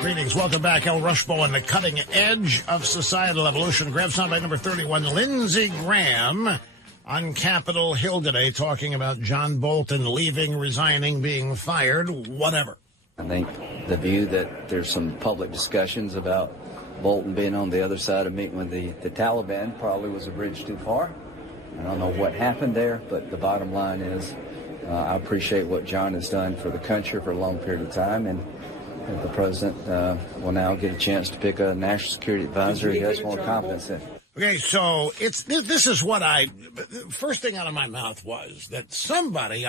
Greetings. Welcome back. El Rushbo on the cutting edge of societal evolution. Grab soundbite number 31. Lindsey Graham on Capitol Hill today talking about John Bolton leaving, resigning, being fired, whatever. I think the view that there's some public discussions about Bolton being on the other side of meeting with the Taliban probably was a bridge too far. I don't know what happened there, but the bottom line is I appreciate what John has done for the country for a long period of time, and the president will now get a chance to pick a national security advisor he has more confidence in. Okay, so this is what first thing out of my mouth was that somebody,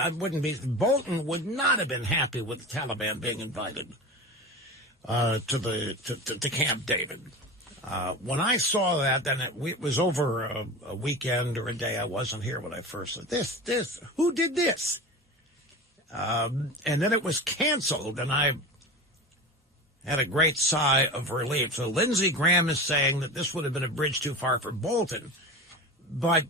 Bolton would not have been happy with the Taliban being invited to Camp David. When I saw that, then it was over a weekend or a day. I wasn't here when I first said this. Who did this? And then it was canceled, and I had a great sigh of relief. So Lindsey Graham is saying that this would have been a bridge too far for Bolton, but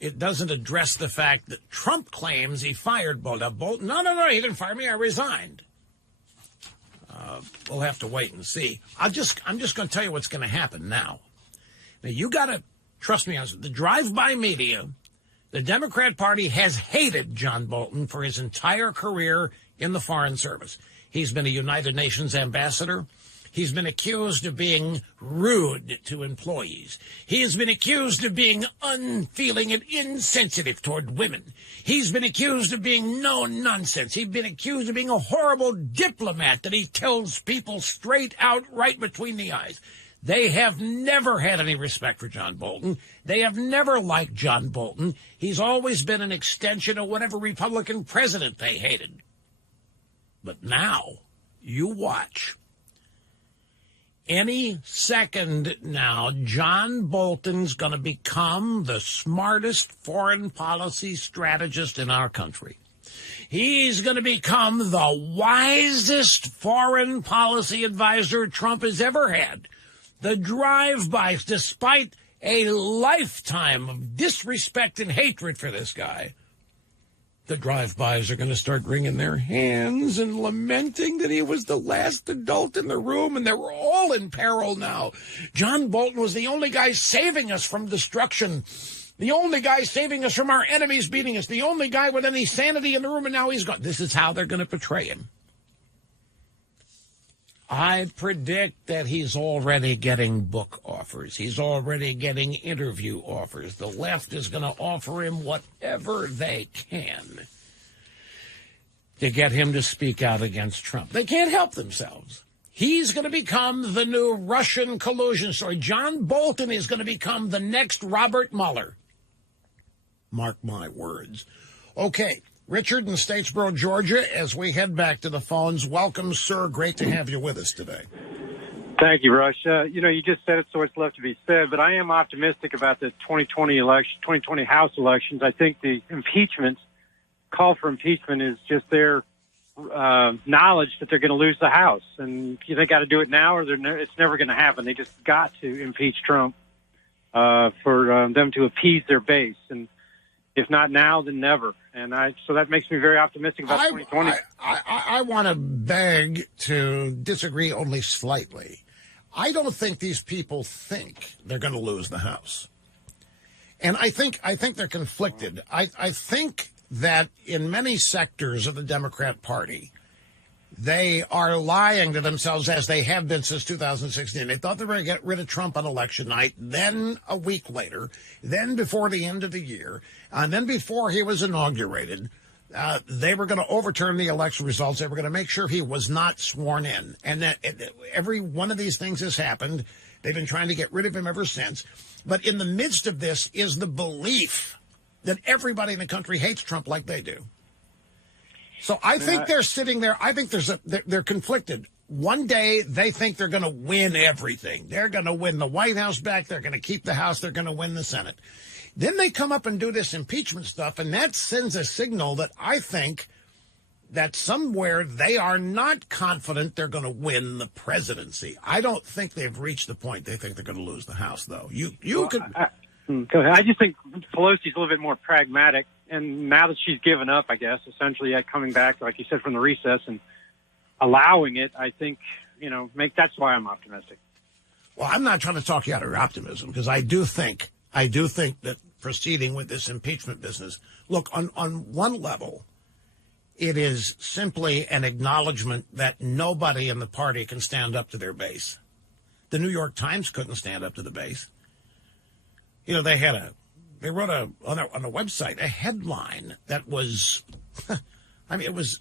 it doesn't address the fact that Trump claims he fired Bolton. No, he didn't fire me. I resigned. We'll have to wait and see. I'm just going to tell you what's going to happen now. Now, you got to trust me on this. The drive-by media, the Democrat Party has hated John Bolton for his entire career in the Foreign Service. He's been a United Nations ambassador. He's been accused of being rude to employees. He has been accused of being unfeeling and insensitive toward women. He's been accused of being no nonsense. He's been accused of being a horrible diplomat that he tells people straight out right between the eyes. They have never had any respect for John Bolton. They have never liked John Bolton. He's always been an extension of whatever Republican president they hated. But now, you watch. Any second now, John Bolton's going to become the smartest foreign policy strategist in our country. He's going to become the wisest foreign policy advisor Trump has ever had. The drive-bys, despite a lifetime of disrespect and hatred for this guy, the drive-bys are going to start wringing their hands and lamenting that he was the last adult in the room, and they're all in peril now. John Bolton was the only guy saving us from destruction, the only guy saving us from our enemies beating us, the only guy with any sanity in the room, and now he's gone. This is how they're going to portray him. I predict that he's already getting book offers. He's already getting interview offers. The left is going to offer him whatever they can to get him to speak out against Trump. They can't help themselves. He's going to become the new Russian collusion story. John Bolton is going to become the next Robert Mueller. Mark my words. Okay. Richard in Statesboro, Georgia, as we head back to the phones. Welcome, sir. Great to have you with us today. Thank you, Rush. You just said it, so it's left to be said, but I am optimistic about the 2020 House elections. I think the call for impeachment is just their knowledge that they're going to lose the House. And they got to do it now or it's never going to happen. They just got to impeach Trump. for them to appease their base. And if not now, then never. And so that makes me very optimistic about 2020. I want to beg to disagree only slightly. I don't think these people think they're going to lose the House. And I think they're conflicted. I think that in many sectors of the Democrat Party, they are lying to themselves, as they have been since 2016. They thought they were going to get rid of Trump on election night, then a week later, then before the end of the year, and then before he was inaugurated, they were going to overturn the election results. They were going to make sure he was not sworn in. And that every one of these things has happened. They've been trying to get rid of him ever since. But in the midst of this is the belief that everybody in the country hates Trump like they do. So I think they're sitting there. I think they're conflicted. One day they think they're going to win everything. They're going to win the White House back. They're going to keep the House. They're going to win the Senate. Then they come up and do this impeachment stuff, and that sends a signal that I think that somewhere they are not confident they're going to win the presidency. I don't think they've reached the point they think they're going to lose the House, though. Go ahead. I just think Pelosi's a little bit more pragmatic, and now that she's given up, I guess, essentially coming back, like you said, from the recess and allowing it, I think, that's why I'm optimistic. Well, I'm not trying to talk you out of your optimism, because I do think that proceeding with this impeachment business, look, on one level, it is simply an acknowledgement that nobody in the party can stand up to their base. The New York Times couldn't stand up to the base. They wrote on a website a headline that was, it was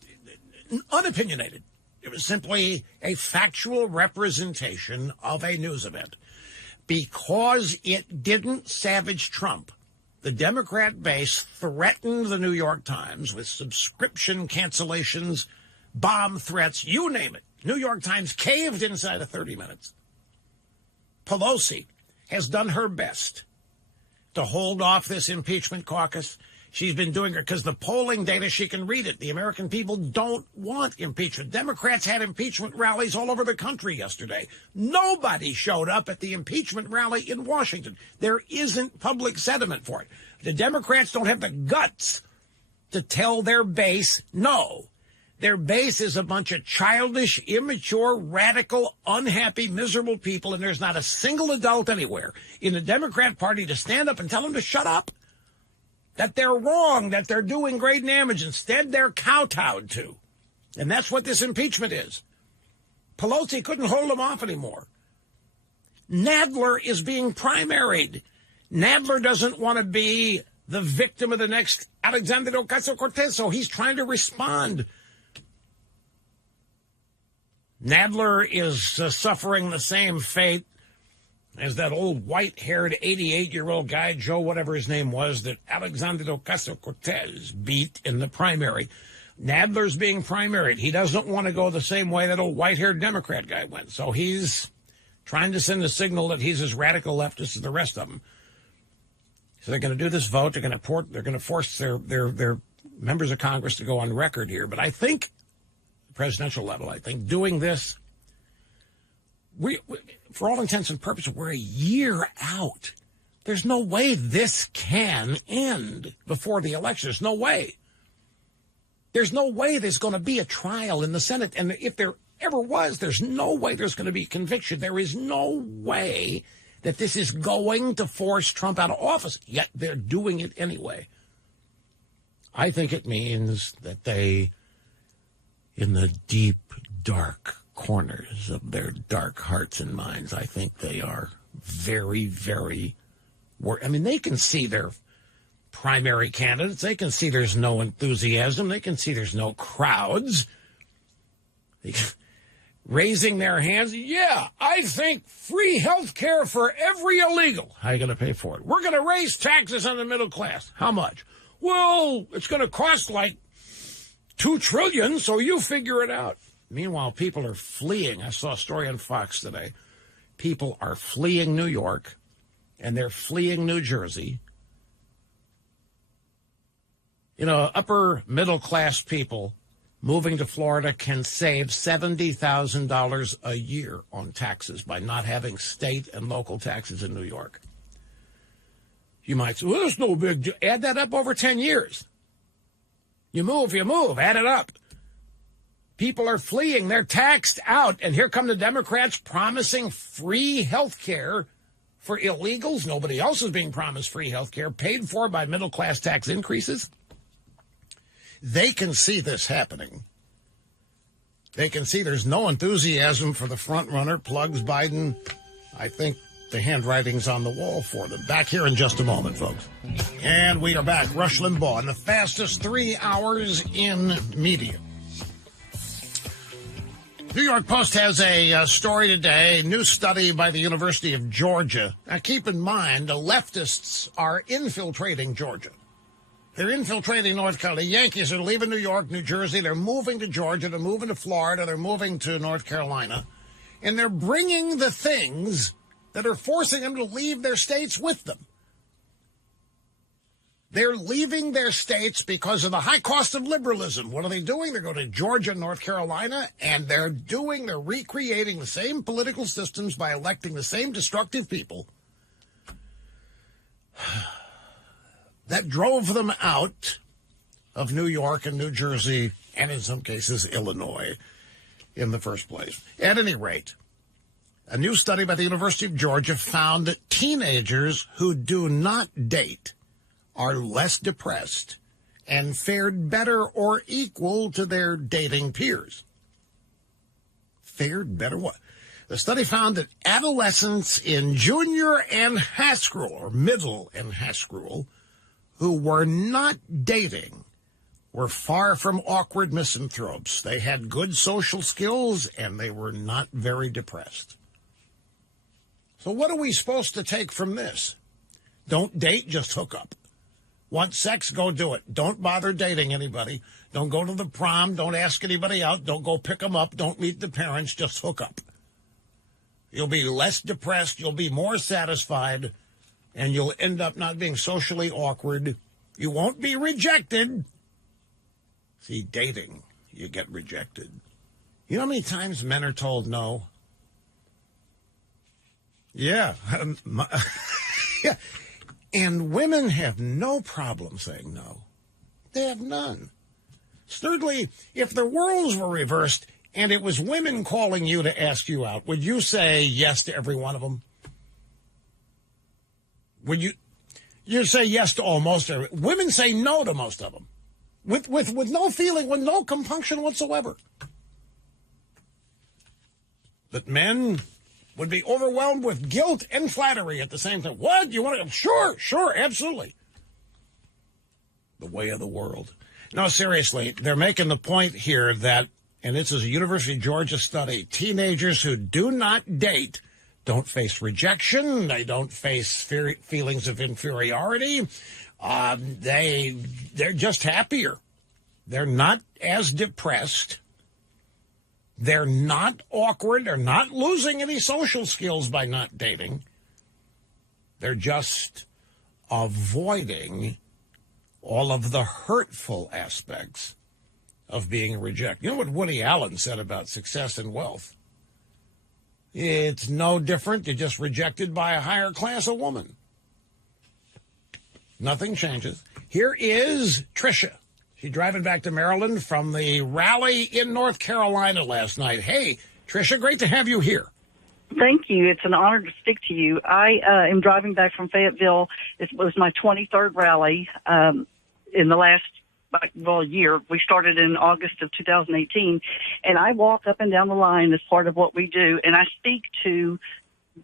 unopinionated. It was simply a factual representation of a news event. Because it didn't savage Trump, the Democrat base threatened the New York Times with subscription cancellations, bomb threats, you name it. New York Times caved inside of 30 minutes. Pelosi has done her best to hold off this impeachment caucus. She's been doing it because the polling data, she can read it. The American people don't want impeachment. Democrats had impeachment rallies all over the country yesterday. Nobody showed up at the impeachment rally in Washington. There isn't public sentiment for it. The Democrats don't have the guts to tell their base no. Their base is a bunch of childish, immature, radical, unhappy, miserable people, and there's not a single adult anywhere in the Democrat Party to stand up and tell them to shut up, that they're wrong, that they're doing great damage. Instead, they're kowtowed to. And that's what this impeachment is. Pelosi couldn't hold them off anymore. Nadler is being primaried. Nadler doesn't want to be the victim of the next Alexandria Ocasio-Cortez, so he's trying to respond. Nadler is suffering the same fate as that old white-haired 88-year-old guy, Joe, whatever his name was, that Alexandria Ocasio-Cortez beat in the primary. Nadler's being primaried. He doesn't want to go the same way that old white-haired Democrat guy went. So he's trying to send a signal that he's as radical leftist as the rest of them. So they're going to do this vote. They're going to force their members of Congress to go on record here. But I think, presidential level, I think doing this, we, for all intents and purposes, we're a year out. There's no way this can end before the election. There's no way. There's no way there's going to be a trial in the Senate. And if there ever was, there's no way there's going to be conviction. There is no way that this is going to force Trump out of office. Yet they're doing it anyway. I think it means that they, in the deep, dark corners of their dark hearts and minds, I think they are very, very worried. I mean, they can see their primary candidates. They can see there's no enthusiasm. They can see there's no crowds. Raising their hands. Yeah, I think free health care for every illegal. How are you going to pay for it? We're going to raise taxes on the middle class. How much? Well, it's going to cost like $2 trillion, so you figure it out. Meanwhile, people are fleeing. I saw a story on Fox today. People are fleeing New York, and they're fleeing New Jersey. You know, upper middle class people moving to Florida can save $70,000 a year on taxes by not having state and local taxes in New York. You might say, well, there's no big deal. Add that up over 10 years. You move, add it up. People are fleeing. They're taxed out. And here come the Democrats promising free health care for illegals. Nobody else is being promised free health care, paid for by middle-class tax increases. They can see this happening. They can see there's no enthusiasm for the front runner, plugs Biden. I think the handwriting's on the wall for them. Back here in just a moment, folks. And we are back. Rush Limbaugh in the fastest 3 hours in media. New York Post has a story today, a new study by the University of Georgia. Now, keep in mind, the leftists are infiltrating Georgia. They're infiltrating North Carolina. The Yankees are leaving New York, New Jersey. They're moving to Georgia. They're moving to Florida. They're moving to North Carolina. And they're bringing the things that are forcing them to leave their states with them. They're leaving their states because of the high cost of liberalism. What are they doing? They're going to Georgia and North Carolina, and they're recreating the same political systems by electing the same destructive people that drove them out of New York and New Jersey, and in some cases, Illinois, in the first place. At any rate, a new study by the University of Georgia found that teenagers who do not date are less depressed and fared better or equal to their dating peers. Fared better what? The study found that adolescents in junior and high school, or middle and high school, who were not dating were far from awkward misanthropes. They had good social skills, and they were not very depressed. So what are we supposed to take from this? Don't date, just hook up. Want sex, go do it. Don't bother dating anybody. Don't go to the prom. Don't ask anybody out. Don't go pick them up. Don't meet the parents. Just hook up. You'll be less depressed. You'll be more satisfied. And you'll end up not being socially awkward. You won't be rejected. See, dating, you get rejected. You know how many times men are told no? Yeah. Yeah. And women have no problem saying no. They have none. Thirdly, if the roles were reversed and it was women calling you to ask you out, would you say yes to every one of them? Would you say yes to almost every? Women say no to most of them, with no feeling, with no compunction whatsoever. But men would be overwhelmed with guilt and flattery at the same time. What? You want to? Sure, absolutely. The way of the world. No, seriously, they're making the point here that, and this is a University of Georgia study, teenagers who do not date don't face rejection. They don't face feelings of inferiority. They're just happier. They're not as depressed. They're not awkward. They're not losing any social skills by not dating. They're just avoiding all of the hurtful aspects of being rejected. You know what Woody Allen said about success and wealth? It's no different. You're just rejected by a higher class of woman. Nothing changes. Here is Tricia. She's driving back to Maryland from the rally in North Carolina last night. Hey, Tricia, great to have you here. Thank you. It's an honor to speak to you. I am driving back from Fayetteville. It was my 23rd rally in the last year. We started in August of 2018, and I walk up and down the line as part of what we do, and I speak to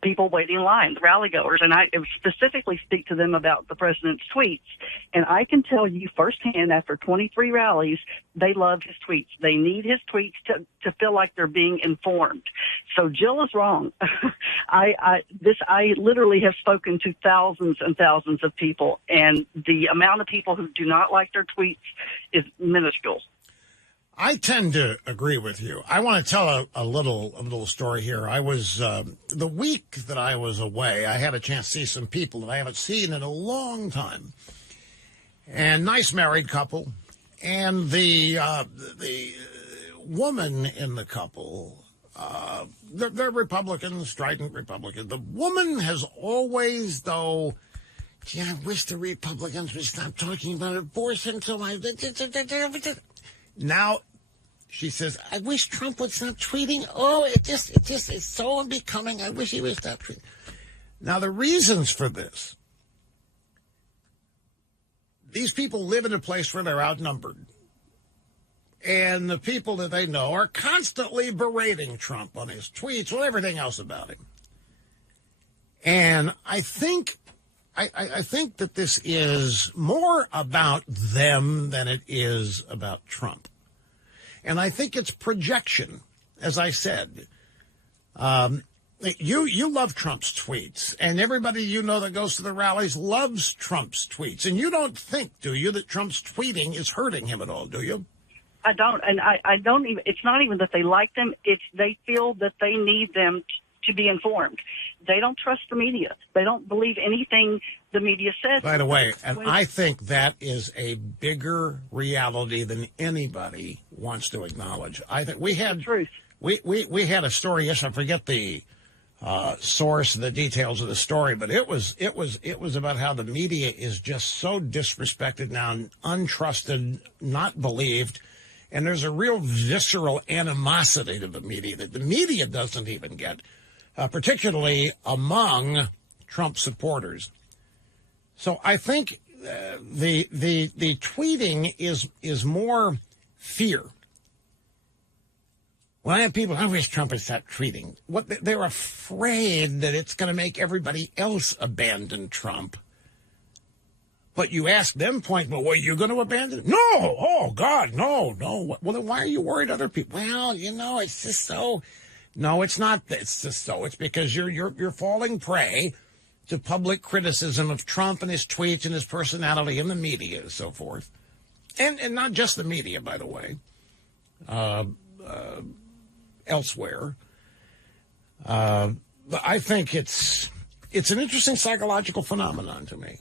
people waiting in line, the rally goers, and I specifically speak to them about the president's tweets. And I can tell you firsthand, after 23 rallies, they love his tweets. They need his tweets to feel like they're being informed. So Jill is wrong. I literally have spoken to thousands and thousands of people, and the amount of people who do not like their tweets is minuscule. I tend to agree with you. I want to tell a little story here. I was the week that I was away, I had a chance to see some people that I haven't seen in a long time. And nice married couple. And the woman in the couple, they're Republicans, strident Republicans. The woman has always, though, Gee, I wish the Republicans would stop talking about abortion so I... Now, she says, I wish Trump would stop tweeting. Oh, it just is so unbecoming. I wish he would stop tweeting. Now, the reasons for this, these people live in a place where they're outnumbered. And the people that they know are constantly berating Trump on his tweets and everything else about him. And I think that this is more about them than it is about Trump. And I think it's projection, as I said. You love Trump's tweets, and everybody you know that goes to the rallies loves Trump's tweets. And you don't think, do you, that Trump's tweeting is hurting him at all, do you? I don't, and I don't even. It's not even that they like them. It's they feel that they need them to be informed. They don't trust the media. They don't believe anything the media says. By the way, and I think that is a bigger reality than anybody wants to acknowledge. I think we had truth. We had a story. Yes, I forget the source and the details of the story, but it was about how the media is just so disrespected now, untrusted, not believed. And there's a real visceral animosity to the media that the media doesn't even get, particularly among Trump supporters. So I think the tweeting is more fear. When I have people, I wish Trump would stop tweeting. They're afraid that it's going to make everybody else abandon Trump. But you ask them point, well, were you going to abandon it? No. Oh, God, no. Well, then why are you worried other people? Well, it's just so. No, it's not. It's just so. It's because you're falling prey to public criticism of Trump and his tweets and his personality and the media and so forth. And not just the media, by the way. Elsewhere. But I think it's an interesting psychological phenomenon to me.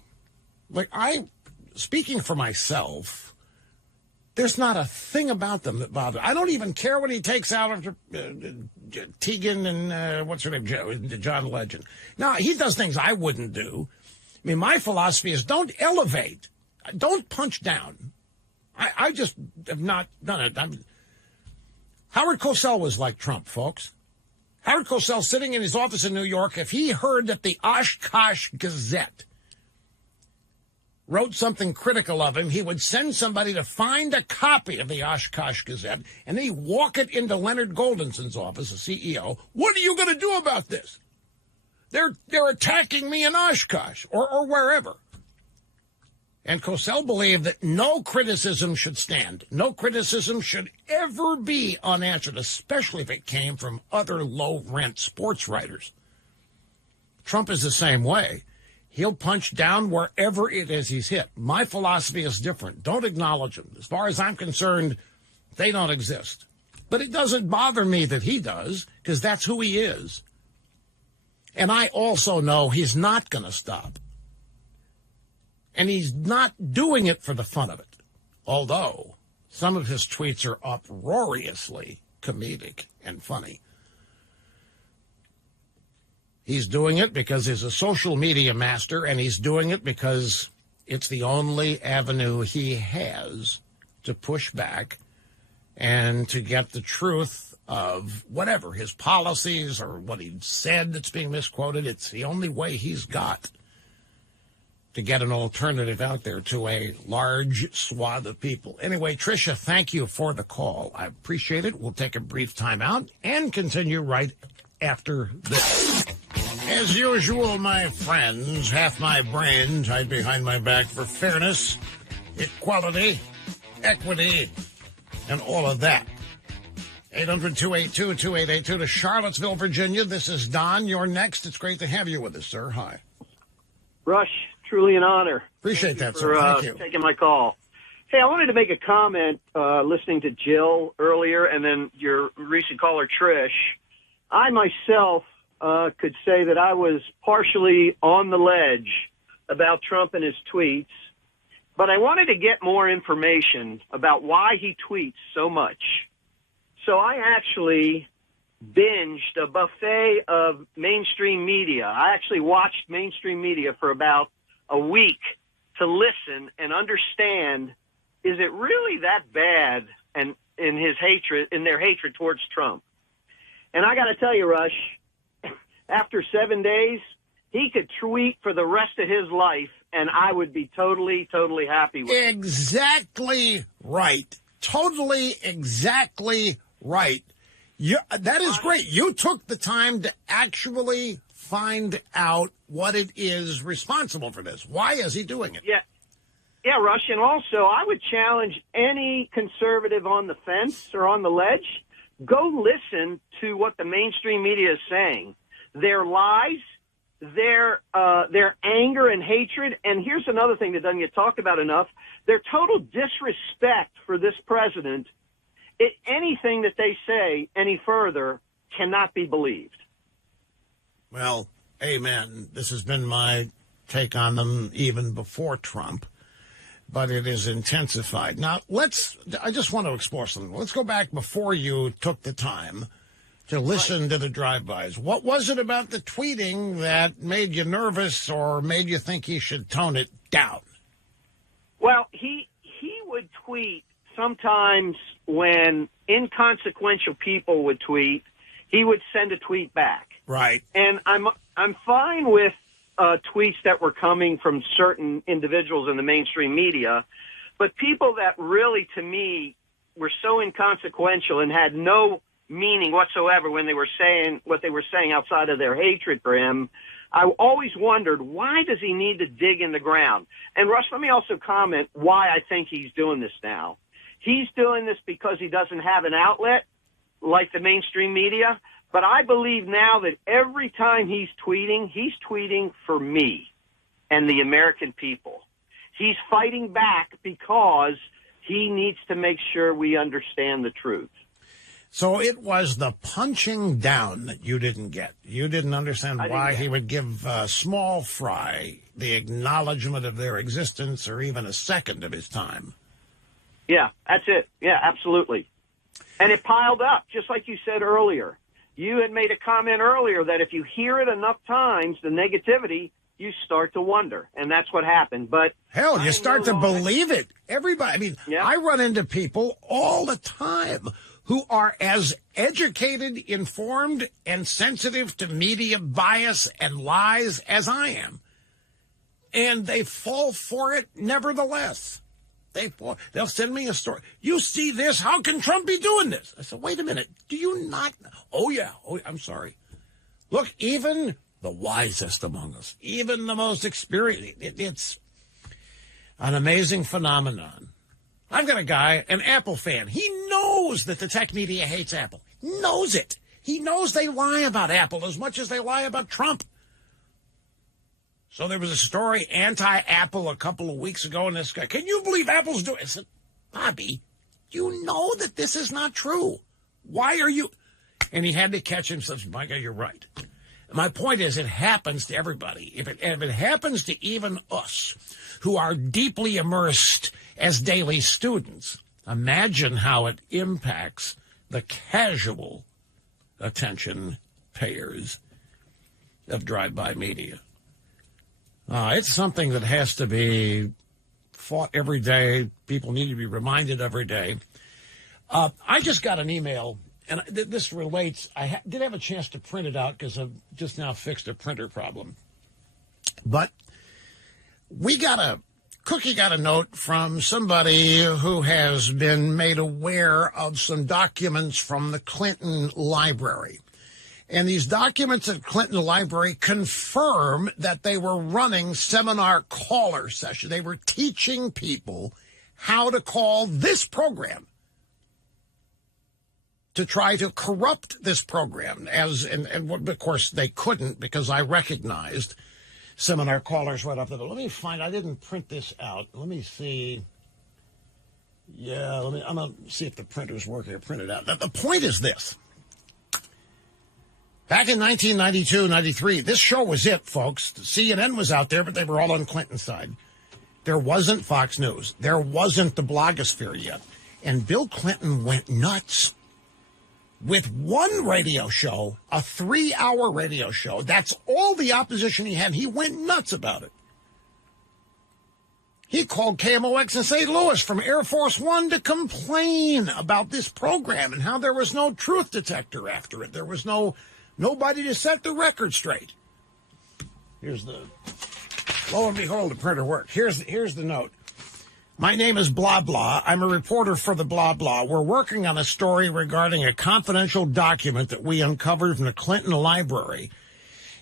Like, speaking for myself, there's not a thing about them that bothers. I don't even care what he takes out of Tegan and what's her name, John Legend. No, he does things I wouldn't do. I mean, my philosophy is don't elevate, don't punch down. I just have not done it. Howard Cosell was like Trump, folks. Howard Cosell, sitting in his office in New York, if he heard that the Oshkosh Gazette wrote something critical of him, he would send somebody to find a copy of the Oshkosh Gazette, and then he'd walk it into Leonard Goldenson's office, the CEO. What are you going to do about this? They're attacking me in Oshkosh or wherever. And Cosell believed that no criticism should stand. No criticism should ever be unanswered, especially if it came from other low-rent sports writers. Trump is the same way. He'll punch down wherever it is he's hit. My philosophy is different. Don't acknowledge them. As far as I'm concerned, they don't exist. But it doesn't bother me that he does, because that's who he is. And I also know he's not going to stop. And he's not doing it for the fun of it. Although some of his tweets are uproariously comedic and funny. He's doing it because he's a social media master, and he's doing it because it's the only avenue he has to push back and to get the truth of whatever, his policies or what he said that's being misquoted. It's the only way he's got to get an alternative out there to a large swath of people. Anyway, Tricia, thank you for the call. I appreciate it. We'll take a brief time out and continue right after this. As usual, my friends, half my brain tied behind my back for fairness, equality, equity, and all of that. 800-282-2882 to Charlottesville, Virginia. This is Don. You're next. It's great to have you with us, sir. Hi. Rush, truly an honor. Appreciate that, sir. Thank you. Taking my call. Hey, I wanted to make a comment listening to Jill earlier and then your recent caller, Trish. I myself could say that I was partially on the ledge about Trump and his tweets, but I wanted to get more information about why he tweets so much. So I actually binged a buffet of mainstream media. I actually watched mainstream media for about a week to listen and understand, is it really that bad and in their hatred towards Trump? And I got to tell you, Rush, after 7 days, he could tweet for the rest of his life, and I would be totally, totally happy with it. Exactly right. Totally, exactly right. That is great. You took the time to actually find out what it is responsible for this. Why is he doing it? Yeah, Rush. And also, I would challenge any conservative on the fence or on the ledge, go listen to what the mainstream media is saying. Their lies, their anger and hatred, and here's another thing that doesn't get talked about enough, their total disrespect for this president. Anything that they say any further cannot be believed. Well, amen. This has been my take on them even before Trump, but it is intensified. Now, I just want to explore something. Let's go back before you took the time to listen to the drive-bys. What was it about the tweeting that made you nervous or made you think he should tone it down? Well, he would tweet sometimes when inconsequential people would tweet, he would send a tweet back. Right. And I'm fine with tweets that were coming from certain individuals in the mainstream media, but people that really, to me, were so inconsequential and had no meaning whatsoever when they were saying what they were saying outside of their hatred for him, I always wondered, why does he need to dig in the ground? And, Rush, let me also comment why I think he's doing this now. He's doing this because he doesn't have an outlet like the mainstream media, but I believe now that every time he's tweeting for me and the American people. He's fighting back because he needs to make sure we understand the truth. So it was the punching down that you didn't get. You didn't understand why he would give small fry the acknowledgement of their existence or even a second of his time. Yeah, that's it. Yeah, absolutely. And it piled up, just like you said earlier. You had made a comment earlier that if you hear it enough times, the negativity, you start to wonder. And that's what happened. But hell, you start to believe it. Everybody, I mean, I run into people all the time who are as educated, informed, and sensitive to media bias and lies as I am. And they fall for it nevertheless. They'll send me a story. You see this? How can Trump be doing this? I said, wait a minute. Do you not? Oh, yeah. Oh, I'm sorry. Look, even the wisest among us, even the most experienced, it's an amazing phenomenon. I've got a guy, an Apple fan. He knows that the tech media hates Apple. He knows it. He knows they lie about Apple as much as they lie about Trump. So there was a story anti-Apple a couple of weeks ago, and this guy, can you believe Apple's doing it? I said, Bobby, you know that this is not true. Why are you? And he had to catch himself. My God, you're right. My point is, it happens to everybody. If it happens to even us, who are deeply immersed as daily students, imagine how it impacts the casual attention payers of drive-by media. It's something that has to be fought every day. People need to be reminded every day. I just got an email, and this relates. I did have a chance to print it out because I've just now fixed a printer problem. But Cookie got a note from somebody who has been made aware of some documents from the Clinton Library. And these documents at Clinton Library confirm that they were running seminar caller sessions. They were teaching people how to call this program to try to corrupt this program. And of course, they couldn't because I recognized seminar callers right off the bat. Let me find, I didn't print this out. Let me see. Yeah, I'm going to see if the printer's working or print it out. The point is this. Back in 1992, 93, this show was it, folks. CNN was out there, but they were all on Clinton's side. There wasn't Fox News. There wasn't the blogosphere yet. And Bill Clinton went nuts with one radio show, a 3-hour radio show. That's all the opposition he had. He went nuts about it. He called KMOX in St. Louis from Air Force One to complain about this program and how there was no truth detector after it. There was nobody to set the record straight. Here's the, lo and behold, the printer worked. Here's the note. My name is blah, blah. I'm a reporter for the blah, blah. We're working on a story regarding a confidential document that we uncovered from the Clinton library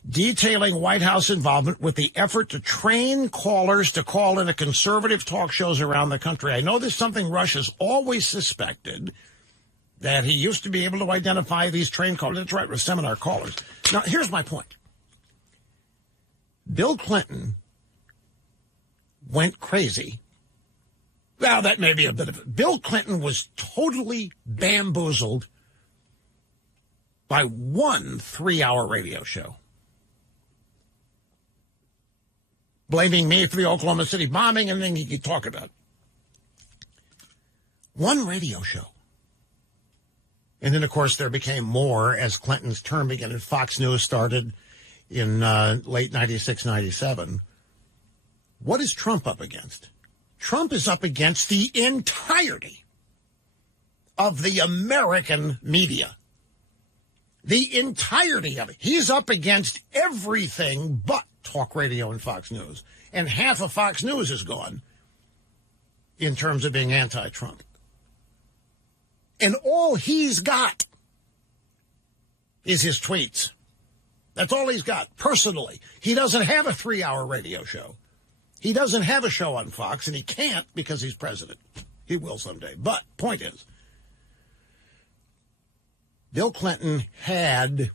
detailing White House involvement with the effort to train callers to call into conservative talk shows around the country. I know this is something Rush has always suspected, that he used to be able to identify these trained callers. That's right, with seminar callers. Now, here's my point. Bill Clinton went crazy. Well, that may be a bit of it. Bill Clinton was totally bamboozled by one 3-hour radio show, blaming me for the Oklahoma City bombing and anything he could talk about. One radio show. And then, of course, there became more as Clinton's term began and Fox News started in late 96, 97. What is Trump up against? Trump is up against the entirety of the American media. The entirety of it. He's up against everything but talk radio and Fox News. And half of Fox News is gone in terms of being anti-Trump. And all he's got is his tweets. That's all he's got, personally. He doesn't have a 3-hour radio show. He doesn't have a show on Fox, and he can't because he's president. He will someday. But point is, Bill Clinton had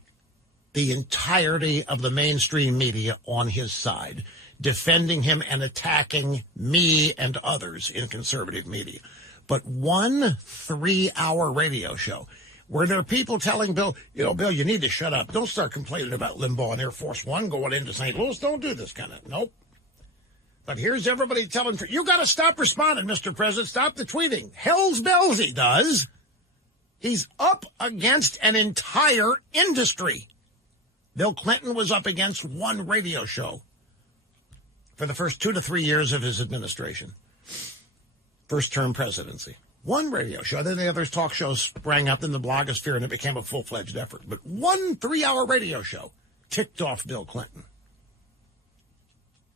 the entirety of the mainstream media on his side, defending him and attacking me and others in conservative media. But one 3-hour radio show, were there people telling Bill, Bill, you need to shut up. Don't start complaining about Limbaugh and Air Force One going into St. Louis. Don't do this kind of, nope. But here's everybody telling, you got to stop responding, Mr. President. Stop the tweeting. Hell's bells he does. He's up against an entire industry. Bill Clinton was up against one radio show for the first 2 to 3 years of his administration. First-term presidency. One radio show. Then the other talk shows sprang up in the blogosphere, and it became a full-fledged effort. But one 3-hour radio show ticked off Bill Clinton.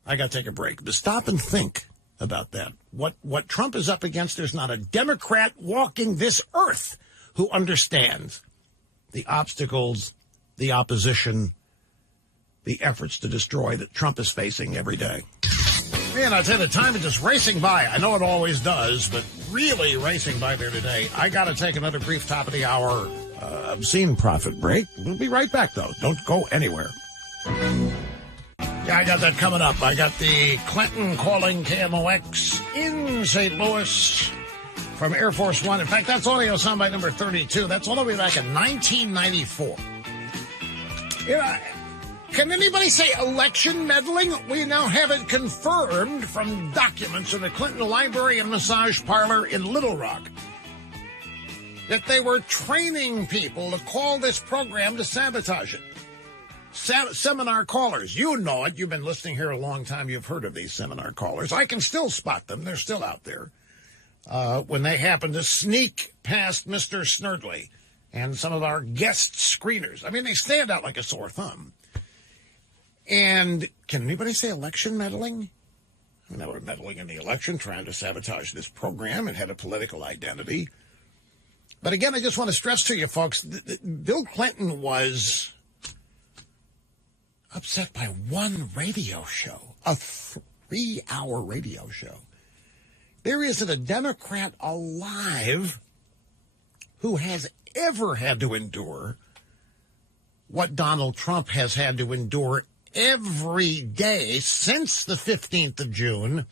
I got to take a break. But stop and think about that. What Trump is up against, there's not a Democrat walking this earth who understands the obstacles, the opposition, the efforts to destroy that Trump is facing every day. Man, I tell you, the time is just racing by. I know it always does, but really racing by there today. I got to take another brief top of the hour obscene profit break. We'll be right back, though. Don't go anywhere. Yeah, I got that coming up. I got the Clinton calling KMOX in St. Louis from Air Force One. In fact, that's audio soundbite number 32. That's all the way back in 1994. Can anybody say election meddling? We now have it confirmed from documents in the Clinton Library and Massage Parlor in Little Rock that they were training people to call this program to sabotage it. Seminar callers. You know it. You've been listening here a long time. You've heard of these seminar callers. I can still spot them. They're still out there. When they happen to sneak past Mr. Snerdley and some of our guest screeners. I mean, they stand out like a sore thumb. And can anybody say election meddling? I mean, they were meddling in the election, trying to sabotage this program. It had a political identity. But again, I just want to stress to you folks, Bill Clinton was upset by one radio show, a 3-hour radio show. There isn't a Democrat alive who has ever had to endure what Donald Trump has had to endure every day since the 16th of June,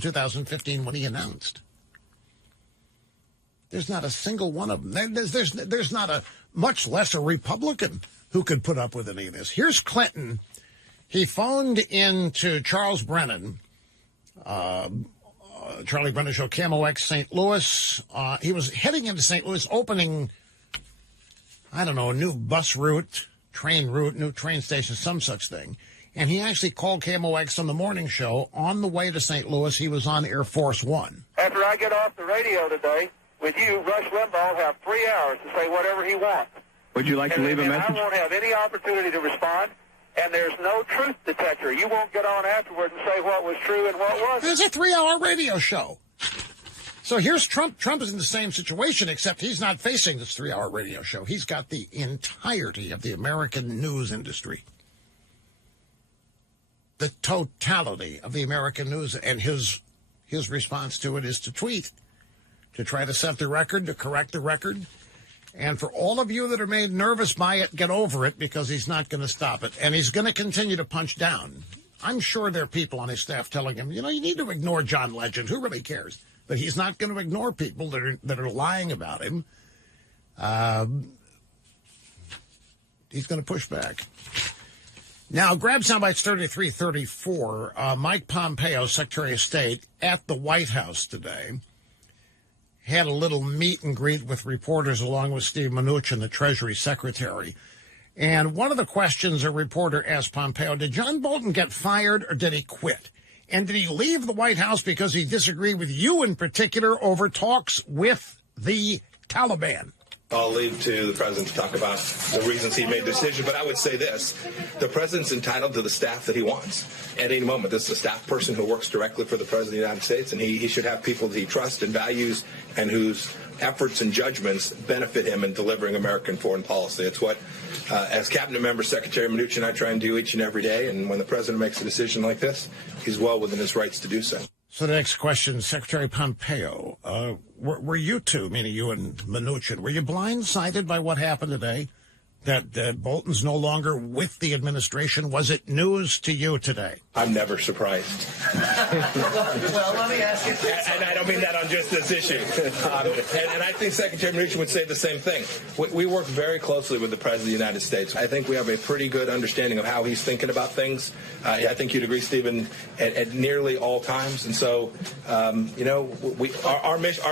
2015, when he announced. There's not a single one of them. There's not a, much less a Republican who could put up with any of this. Here's Clinton. He phoned into Charles Brennan, Charlie Brennan Show, KMOX St. Louis. He was heading into St. Louis, opening, I don't know, a new bus route, train route, new train station, some such thing. And he actually called KMOX on the morning show on the way to St. Louis. He was on Air Force One. After I get off the radio today with you, Rush Limbaugh will have 3 hours to say whatever he wants. Would you like to leave a message? I won't have any opportunity to respond, and there's no truth detector. You won't get on afterward and say what was true and what wasn't. It's a 3-hour radio show. So here's Trump. Trump is in the same situation, except he's not facing this 3-hour radio show. He's got the entirety of the American news industry. The totality of the American news, and his response to it is to tweet, to try to set the record, to correct the record. And for all of you that are made nervous by it, get over it, because he's not going to stop it. And he's going to continue to punch down. I'm sure there are people on his staff telling him, you need to ignore John Legend. Who really cares? But he's not going to ignore people that are lying about him. He's going to push back. Now, grab soundbites 3334. Mike Pompeo, Secretary of State, at the White House today, had a little meet and greet with reporters along with Steve Mnuchin, the Treasury Secretary. And one of the questions a reporter asked Pompeo, did John Bolton get fired or did he quit? And did he leave the White House because he disagreed with you in particular over talks with the Taliban? I'll leave to the president to talk about the reasons he made the decision. But I would say this. The president's entitled to the staff that he wants at any moment. This is a staff person who works directly for the president of the United States, and he should have people that he trusts and values and whose efforts and judgments benefit him in delivering American foreign policy. It's what, as cabinet member, Secretary Mnuchin and I try and do each and every day. And when the president makes a decision like this, he's well within his rights to do so. So the next question, Secretary Pompeo, were you two, meaning you and Mnuchin, were you blindsided by what happened today? That Bolton's no longer with the administration? Was it news to you today? I'm never surprised. Well, let me ask you this. And I don't mean that on just this issue. And I think Secretary Mnuchin would say the same thing. We work very closely with the President of the United States. I think we have a pretty good understanding of how he's thinking about things. I think you'd agree, Stephen, at nearly all times. And so, our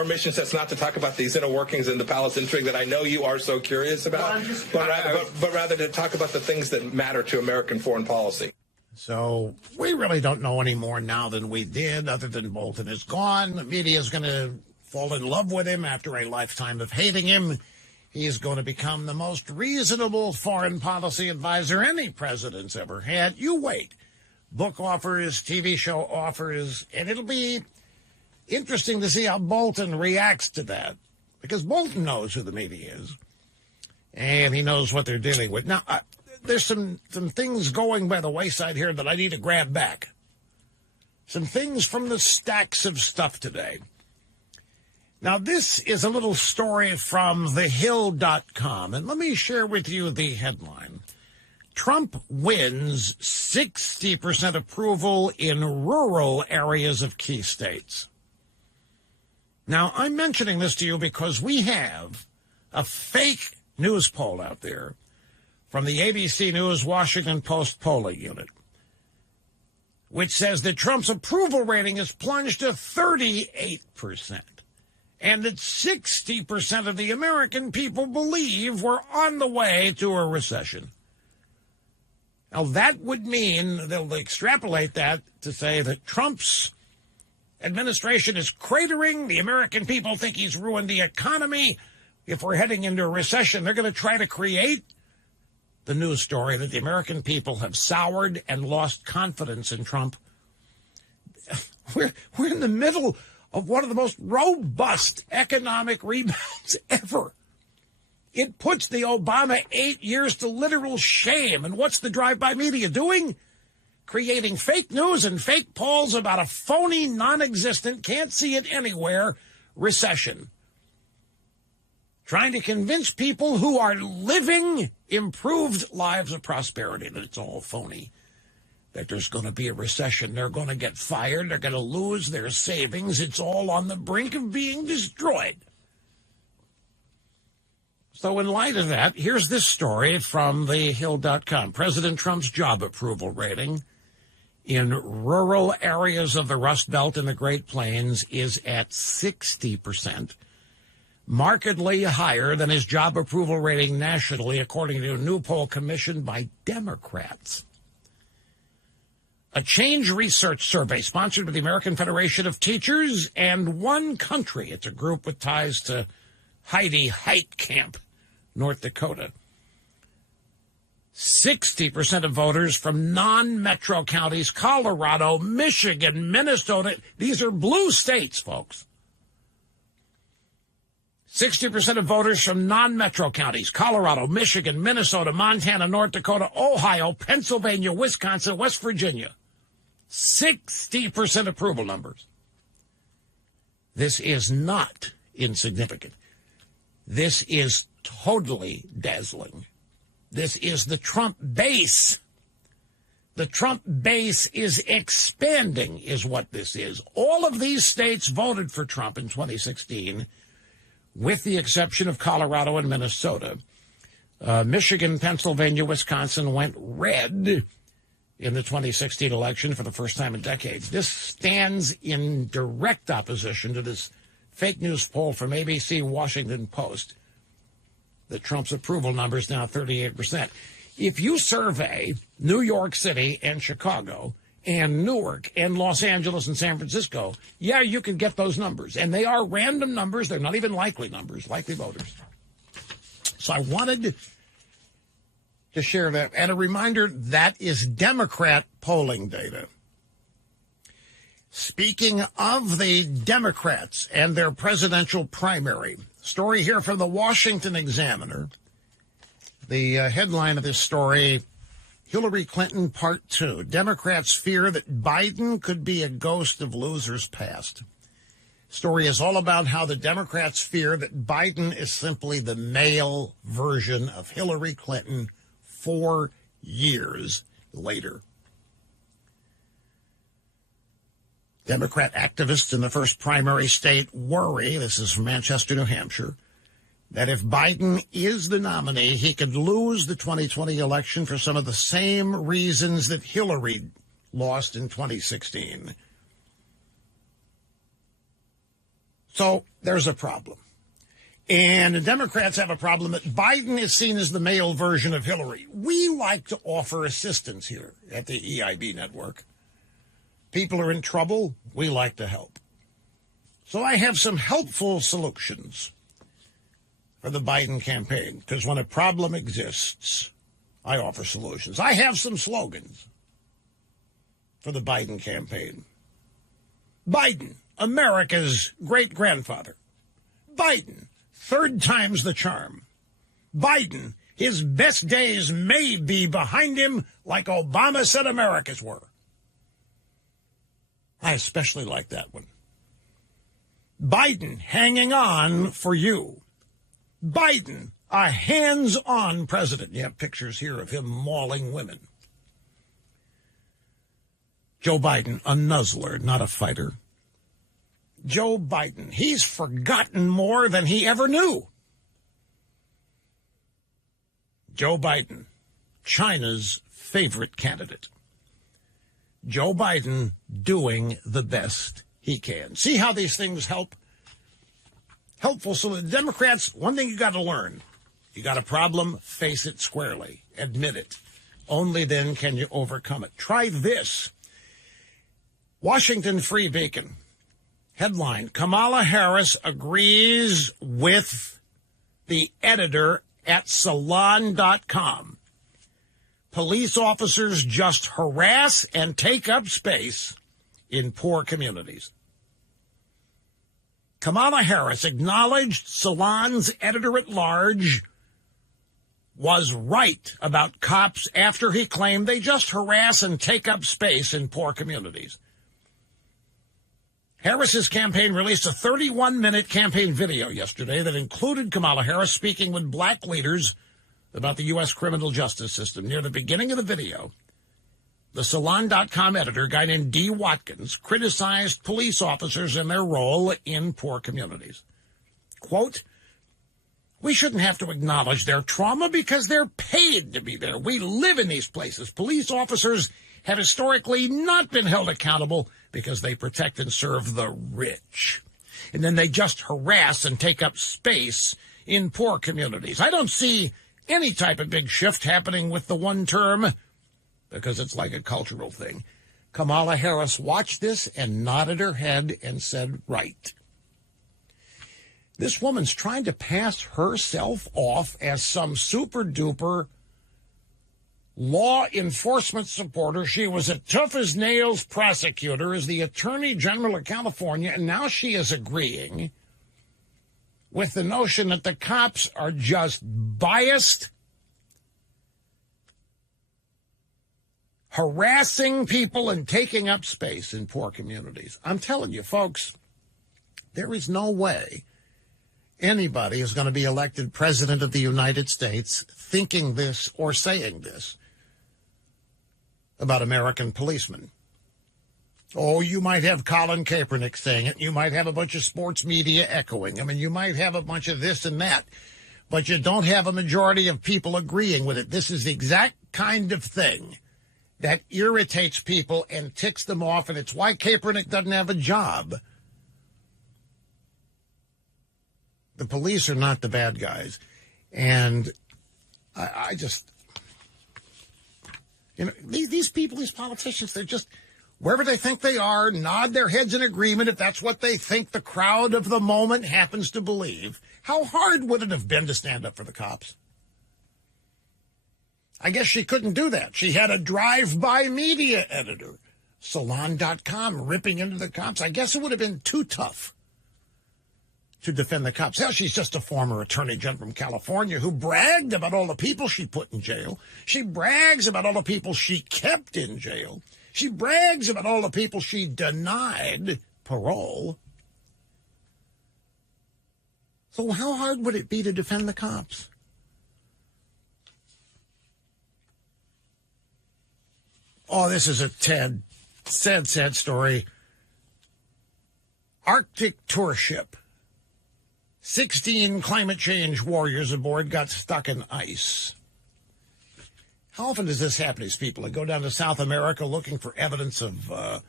mission says not to talk about these inner workings and the palace intrigue that I know you are so curious about, but rather to talk about the things that matter to American foreign policy. So we really don't know any more now than we did, other than Bolton is gone. The media is going to fall in love with him after a lifetime of hating him. He is going to become the most reasonable foreign policy advisor any president's ever had. You wait. Book offers, TV show offers, and it'll be interesting to see how Bolton reacts to that, because Bolton knows who the media is, and he knows what they're dealing with. Now, there's some things going by the wayside here that I need to grab back. Some things from the stacks of stuff today. Now, this is a little story from thehill.com, and let me share with you the headline. Trump wins 60% approval in rural areas of key states. Now, I'm mentioning this to you because we have a fake news poll out there from the ABC News Washington Post polling unit, which says that Trump's approval rating has plunged to 38%, and that 60% of the American people believe we're on the way to a recession. Now, that would mean they'll extrapolate that to say that Trump's administration is cratering. The American people think he's ruined the economy. If we're heading into a recession, they're going to try to create the news story that the American people have soured and lost confidence in Trump. We're in the middle of one of the most robust economic rebounds ever. It puts the Obama 8 years to literal shame. And what's the drive-by media doing? Creating fake news and fake polls about a phony, non-existent, can't see it anywhere recession. Trying to convince people who are living improved lives of prosperity that it's all phony, that there's going to be a recession, they're going to get fired, they're going to lose their savings, it's all on the brink of being destroyed. So in light of that, here's this story from thehill.com. President Trump's job approval rating in rural areas of the Rust Belt and the Great Plains is at 60%. Markedly higher than his job approval rating nationally, according to a new poll commissioned by Democrats. A Change Research survey sponsored by the American Federation of Teachers and One Country. It's a group with ties to Heidi Heitkamp, North Dakota. 60% of voters from non-metro counties, Colorado, Michigan, Minnesota. These are blue states, folks. 60% of voters from non-metro counties, Colorado, Michigan, Minnesota, Montana, North Dakota, Ohio, Pennsylvania, Wisconsin, West Virginia. 60% approval numbers. This is not insignificant. This is totally dazzling. This is the Trump base. The Trump base is expanding, is what this is. All of these states voted for Trump in 2016, with the exception of Colorado and Minnesota. Michigan, Pennsylvania, Wisconsin went red in the 2016 election for the first time in decades. This stands in direct opposition to this fake news poll from ABC Washington Post that Trump's approval number is now 38%. If you survey New York City and Chicago and Newark and Los Angeles and San Francisco, yeah, you can get those numbers. And they are random numbers. They're not even likely numbers, likely voters. So I wanted to share that. And a reminder, that is Democrat polling data. Speaking of the Democrats and their presidential primary, story here from the Washington Examiner. The headline of this story, Hillary Clinton Part 2. Democrats fear that Biden could be a ghost of losers past. Story is all about how the Democrats fear that Biden is simply the male version of Hillary Clinton 4 years later. Democrat activists in the first primary state worry, this is from Manchester, New Hampshire, that if Biden is the nominee, he could lose the 2020 election for some of the same reasons that Hillary lost in 2016. So there's a problem. And the Democrats have a problem that Biden is seen as the male version of Hillary. We like to offer assistance here at the EIB network. People are in trouble, we like to help. So I have some helpful solutions for the Biden campaign, because when a problem exists, I offer solutions. I have some slogans for the Biden campaign. Biden, America's great-grandfather. Biden, third time's the charm. Biden, his best days may be behind him like Obama said America's were. I especially like that one. Biden, hanging on for you. Biden, a hands-on president. You have pictures here of him mauling women. Joe Biden, a nuzzler, not a fighter. Joe Biden, he's forgotten more than he ever knew. Joe Biden, China's favorite candidate. Joe Biden doing the best he can. See how these things help? Helpful. So the Democrats, one thing you got to learn. You got a problem, face it squarely. Admit it. Only then can you overcome it. Try this. Washington Free Beacon. Headline, Kamala Harris agrees with the editor at Salon.com. Police officers just harass and take up space in poor communities. Kamala Harris acknowledged Salon's editor-at-large was right about cops after he claimed they just harass and take up space in poor communities. Harris's campaign released a 31-minute campaign video yesterday that included Kamala Harris speaking with black leaders about the U.S. criminal justice system. Near the beginning of the video, the Salon.com editor, a guy named D. Watkins, criticized police officers and their role in poor communities. Quote, we shouldn't have to acknowledge their trauma because they're paid to be there. We live in these places. Police officers have historically not been held accountable because they protect and serve the rich. And then they just harass and take up space in poor communities. I don't see any type of big shift happening with the one term because it's like a cultural thing. Kamala Harris watched this and nodded her head and said, right. This woman's trying to pass herself off as some super-duper law enforcement supporter. She was a tough-as-nails prosecutor as the Attorney General of California, and now she is agreeing with the notion that the cops are just biased, harassing people and taking up space in poor communities. I'm telling you, folks, there is no way anybody is going to be elected president of the United States thinking this or saying this about American policemen. Oh, you might have Colin Kaepernick saying it. You might have a bunch of sports media echoing. I mean, you might have a bunch of this and that, but you don't have a majority of people agreeing with it. This is the exact kind of thing that irritates people and ticks them off, and it's why Kaepernick doesn't have a job. The police are not the bad guys. And I just, you know, these people, these politicians, they're just, wherever they think they are, nod their heads in agreement if that's what they think the crowd of the moment happens to believe. How hard would it have been to stand up for the cops? I guess she couldn't do that. She had a drive-by media editor, Salon.com, ripping into the cops. I guess it would have been too tough to defend the cops. Hell, she's just a former attorney general from California who bragged about all the people she put in jail. She brags about all the people she kept in jail. She brags about all the people she denied parole. So how hard would it be to defend the cops? Oh, this is a sad story. Arctic tour ship. 16 climate change warriors aboard got stuck in ice. How often does this happen to these people? They go down to South America looking for evidence of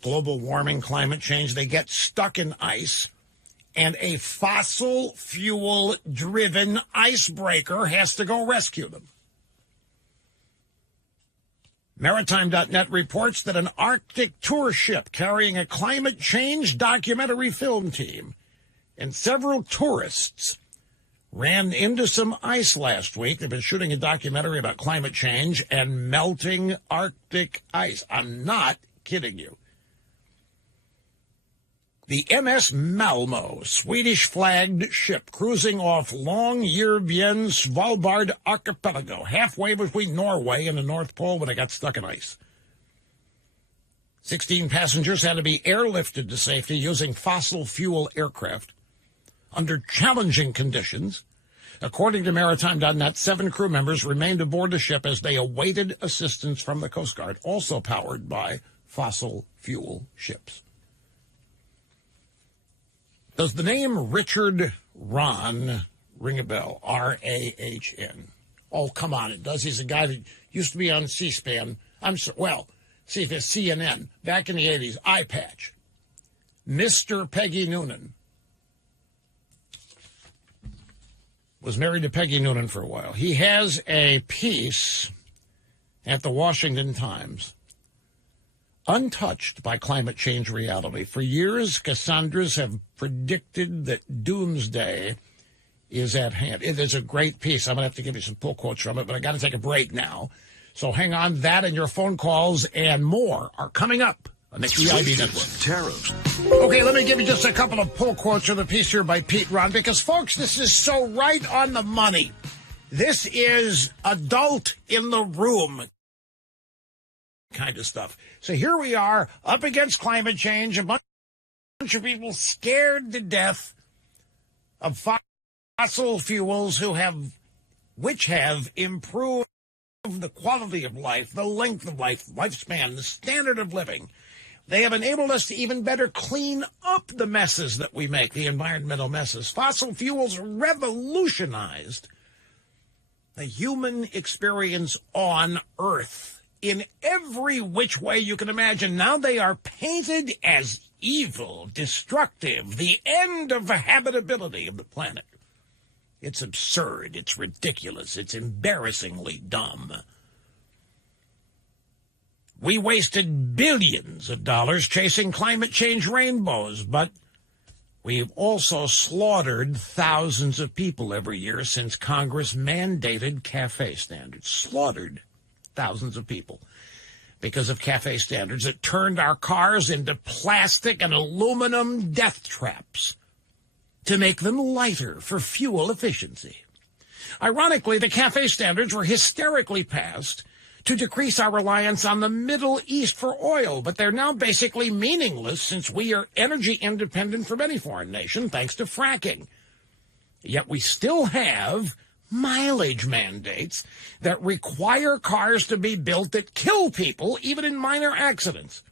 global warming, climate change. They get stuck in ice, and a fossil fuel-driven icebreaker has to go rescue them. Maritime.net reports that an Arctic tour ship carrying a climate change documentary film team and several tourists ran into some ice last week. They've been shooting a documentary about climate change and melting Arctic ice. I'm not kidding you. The MS Malmo, Swedish-flagged ship cruising off Longyearbyen Svalbard archipelago, halfway between Norway and the North Pole when it got stuck in ice. 16 passengers had to be airlifted to safety using fossil fuel aircraft under challenging conditions. According to Maritime.net, 7 crew members remained aboard the ship as they awaited assistance from the Coast Guard, also powered by fossil fuel ships. Does the name Richard Rahn ring a bell? R-A-H-N. Oh, come on, it does. He's a guy that used to be on C-SPAN. See if it's CNN. Back in the 80s, Eye Patch. Mr. Peggy Noonan. Was married to Peggy Noonan for a while. He has a piece at the Washington Times, untouched by climate change reality. For years, Cassandras have predicted that doomsday is at hand. It is a great piece. I'm going to have to give you some pull quotes from it, but I got to take a break now. So hang on. That and your phone calls and more are coming up on the EIB Network. Okay, let me give you just a couple of pull quotes from the piece here by Pete Ron, because, folks, this is so right on the money. This is adult in the room kind of stuff. So here we are up against climate change, a bunch of people scared to death of fossil fuels which have improved the quality of life, the length of life, lifespan, the standard of living. They have enabled us to even better clean up the messes that we make, the environmental messes. Fossil fuels revolutionized the human experience on Earth in every which way you can imagine. Now they are painted as evil, destructive, the end of the habitability of the planet. It's absurd. It's ridiculous. It's embarrassingly dumb. We wasted billions of dollars chasing climate change rainbows, but we've also slaughtered thousands of people every year since Congress mandated CAFE standards. Slaughtered thousands of people because of CAFE standards that turned our cars into plastic and aluminum death traps to make them lighter for fuel efficiency. Ironically, the CAFE standards were hysterically passed to decrease our reliance on the Middle East for oil, but they're now basically meaningless since we are energy independent from any foreign nation thanks to fracking. Yet we still have mileage mandates that require cars to be built that kill people even in minor accidents.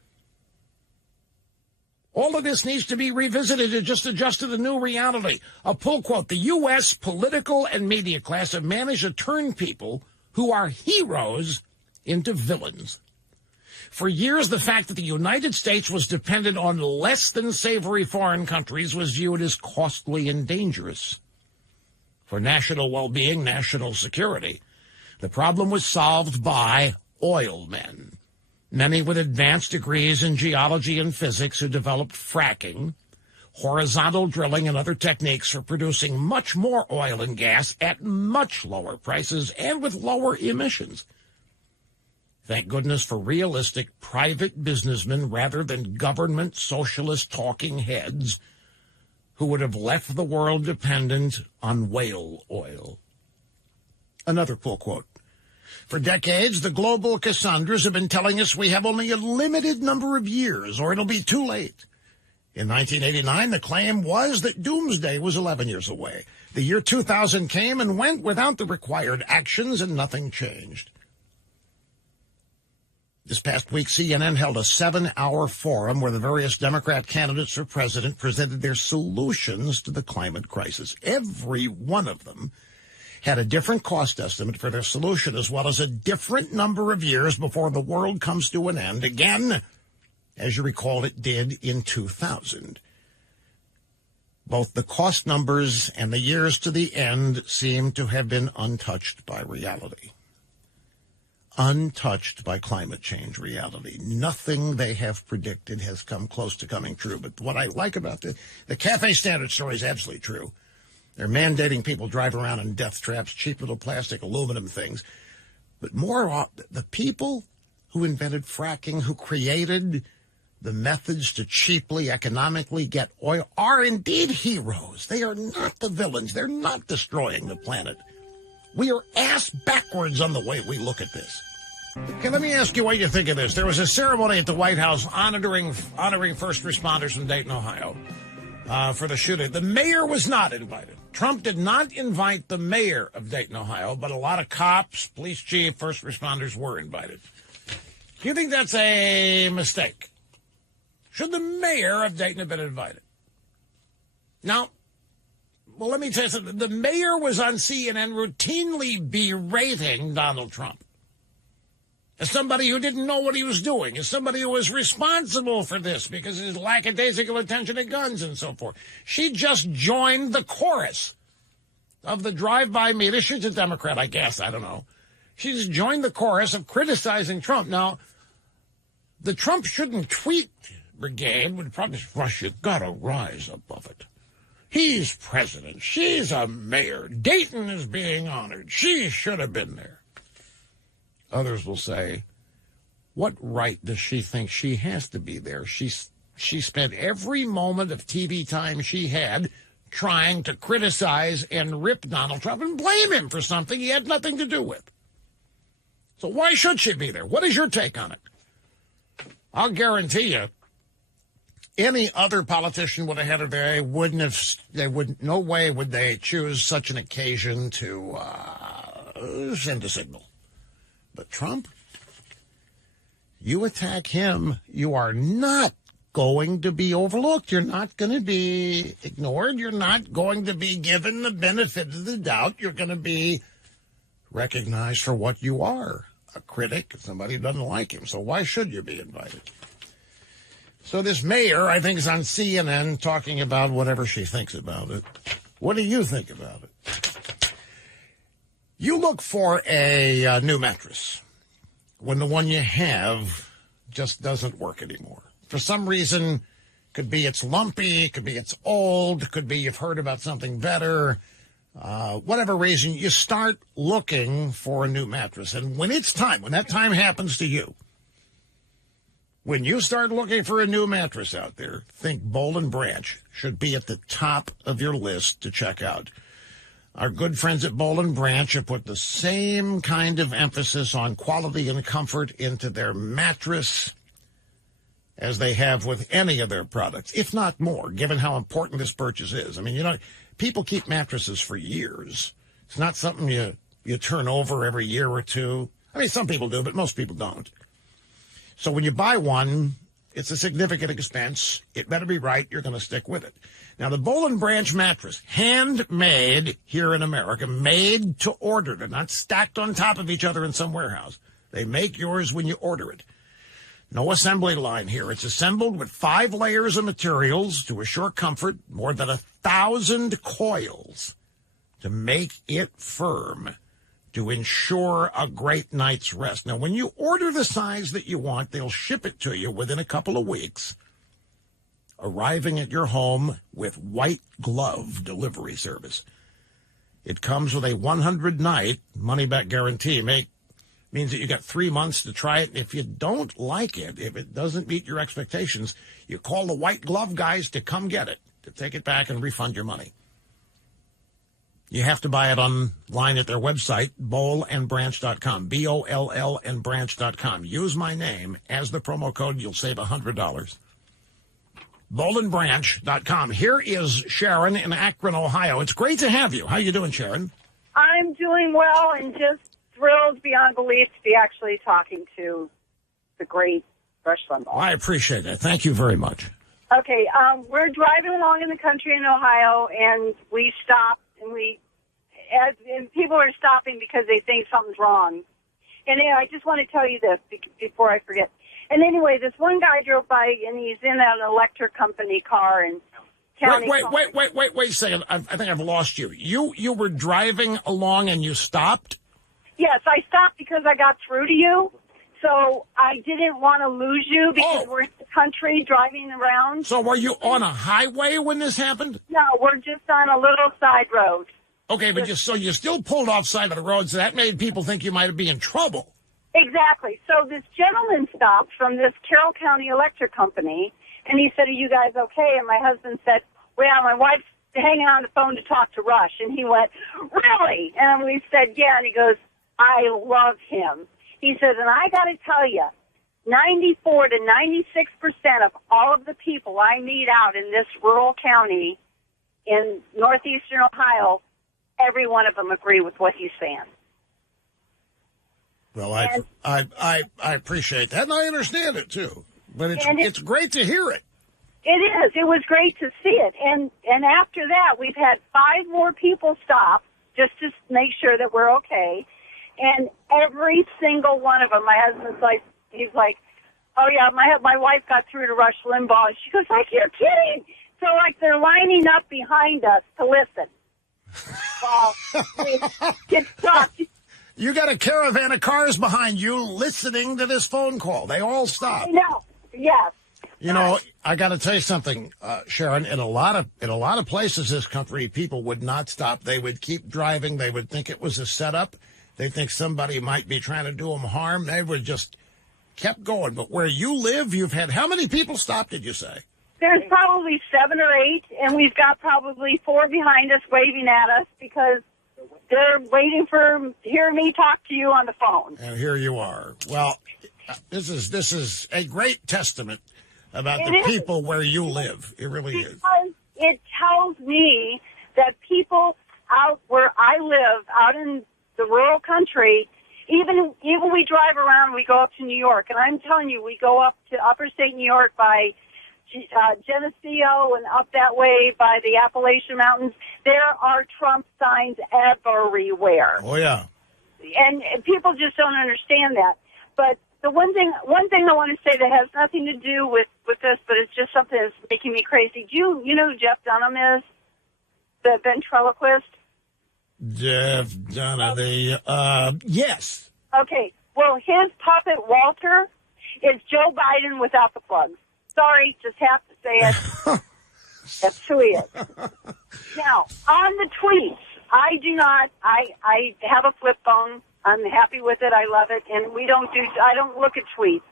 All of this needs to be revisited and just adjust to the new reality. A pull quote, the U.S. political and media class have managed to turn people who are heroes into villains. For years, the fact that the United States was dependent on less than savory foreign countries was viewed as costly and dangerous. For national well-being, national security, the problem was solved by oil men, many with advanced degrees in geology and physics who developed fracking, horizontal drilling, and other techniques for producing much more oil and gas at much lower prices and with lower emissions. Thank goodness for realistic private businessmen rather than government socialist talking heads who would have left the world dependent on whale oil. Another pull quote. For decades, the global Cassandras have been telling us we have only a limited number of years or it'll be too late. In 1989, the claim was that doomsday was 11 years away. The year 2000 came and went without the required actions and nothing changed. This past week, CNN held a 7-hour forum where the various Democrat candidates for president presented their solutions to the climate crisis. Every one of them had a different cost estimate for their solution, as well as a different number of years before the world comes to an end. Again, as you recall, it did in 2000. Both the cost numbers and the years to the end seem to have been untouched by reality. Untouched by climate change reality. Nothing they have predicted has come close to coming true. But what I like about the CAFE standard story is absolutely true. They're mandating people drive around in death traps, cheap little plastic, aluminum things. But more, the people who invented fracking, who created the methods to cheaply, economically get oil, are indeed heroes. They are not the villains. They're not destroying the planet. We are ass backwards on the way we look at this. Okay, let me ask you what you think of this. There was a ceremony at the White House honoring first responders from Dayton, Ohio, for the shooting. The mayor was not invited. Trump did not invite the mayor of Dayton, Ohio, but a lot of cops, police chief, first responders were invited. Do you think that's a mistake? Should the mayor of Dayton have been invited? Now, well, let me tell you something. The mayor was on CNN routinely berating Donald Trump as somebody who didn't know what he was doing, as somebody who was responsible for this because of his lackadaisical attention to guns and so forth. She just joined the chorus of the drive-by media. She's a Democrat, I guess. I don't know. She just joined the chorus of criticizing Trump. Now, the Trump shouldn't tweet brigade would probably say, Rush, you've got to rise above it. He's president. She's a mayor. Dayton is being honored. She should have been there. Others will say, what right does she think she has to be there? She spent every moment of TV time she had trying to criticize and rip Donald Trump and blame him for something he had nothing to do with. So why should she be there? What is your take on it? I'll guarantee you, any other politician would have had her there. No way would they choose such an occasion to send a signal. But Trump, you attack him, you are not going to be overlooked. You're not going to be ignored. You're not going to be given the benefit of the doubt. You're going to be recognized for what you are, a critic, somebody who doesn't like him. So why should you be invited? So this mayor, I think, is on CNN talking about whatever she thinks about it. What do you think about it? You look for a new mattress when the one you have just doesn't work anymore. For some reason, could be it's lumpy, could be it's old, could be you've heard about something better. Whatever reason, you start looking for a new mattress. And when it's time, when that time happens to you, when you start looking for a new mattress out there, think Boll and Branch should be at the top of your list to check out. Our good friends at Boll and Branch have put the same kind of emphasis on quality and comfort into their mattress as they have with any of their products, if not more, given how important this purchase is. I mean, people keep mattresses for years. It's not something you turn over every year or two. I mean, some people do, but most people don't. So when you buy one, it's a significant expense. It better be right. You're going to stick with it. Now, the Boll and Branch mattress, handmade here in America, made to order. They're not stacked on top of each other in some warehouse. They make yours when you order it. No assembly line here. It's assembled with 5 layers of materials to assure comfort, more than 1,000 coils to make it firm, to ensure a great night's rest. Now, when you order the size that you want, they'll ship it to you within a couple of weeks, arriving at your home with white glove delivery service. It comes with a 100-night money-back guarantee. Means that you got 3 months to try it. If you don't like it, if it doesn't meet your expectations, you call the white glove guys to come get it, to take it back and refund your money. You have to buy it online at their website, bollandbranch.com, BOLL and branch.com. Use my name as the promo code. You'll save $100. bollandbranch.com. Here is Sharon in Akron, Ohio. It's great to have you. How you doing, Sharon? I'm doing well and just thrilled beyond belief to be actually talking to the great Rush Limbaugh. I appreciate that. Thank you very much. Okay, we're driving along in the country in Ohio, and we stopped, and people are stopping because they think something's wrong. And I just want to tell you this before I forget. And anyway, this one guy drove by, and he's in an electric company car and counting. Wait a second. I think I've lost you. You were driving along and you stopped? Yes, I stopped because I got through to you. So I didn't want to lose you because we're in the country driving around. So were you on a highway when this happened? No, we're just on a little side road. Okay, but you still pulled off side of the road, so that made people think you might be in trouble. Exactly. So this gentleman stopped from this Carroll County Electric Company, and he said, "Are you guys okay?" And my husband said, "Well, my wife's hanging on the phone to talk to Rush." And he went, "Really?" And we said, "Yeah." And he goes, "I love him." He says, and I got to tell you, 94 to 96% of all of the people I meet out in this rural county in northeastern Ohio, every one of them agree with what he's saying. Well, I appreciate that, and I understand it, too. But it's great to hear it. It is. It was great to see it. And after that, we've had 5 more people stop just to make sure that we're okay. And every single one of them, my husband's like, he's like, "Oh yeah, my wife got through to Rush Limbaugh." And she goes, "Like, you're kidding." So like they're lining up behind us to listen. Well, it's tough. You got a caravan of cars behind you listening to this phone call. They all stop. I know. Yes. You know, I got to tell you something, Sharon. In a lot of places in this country, people would not stop. They would keep driving. They would think it was a setup. They think somebody might be trying to do them harm. They would just kept going. But where you live, you've had how many people stop, did you say? There's probably 7 or 8, and we've got probably 4 behind us waving at us because they're waiting to hear me talk to you on the phone. And here you are. Well, this is a great testament about the people where you live. It really is. Because it tells me that people out where I live, out in the rural country, even we drive around, we go up to New York, and I'm telling you, we go up to upper state New York by Geneseo and up that way by the Appalachian Mountains. There are Trump signs everywhere. Oh yeah, and people just don't understand that. But the one thing I want to say that has nothing to do with this, but it's just something that's making me crazy. Do you know who Jeff Dunham is? The ventriloquist. Jeff Dunham, yes. Okay, well, his puppet, Walter, It's Joe Biden without the plugs. Sorry, just have to say it. That's who he is. Now, on the tweets, I do not, I have a flip phone. I'm happy with it. I love it. And I don't look at tweets.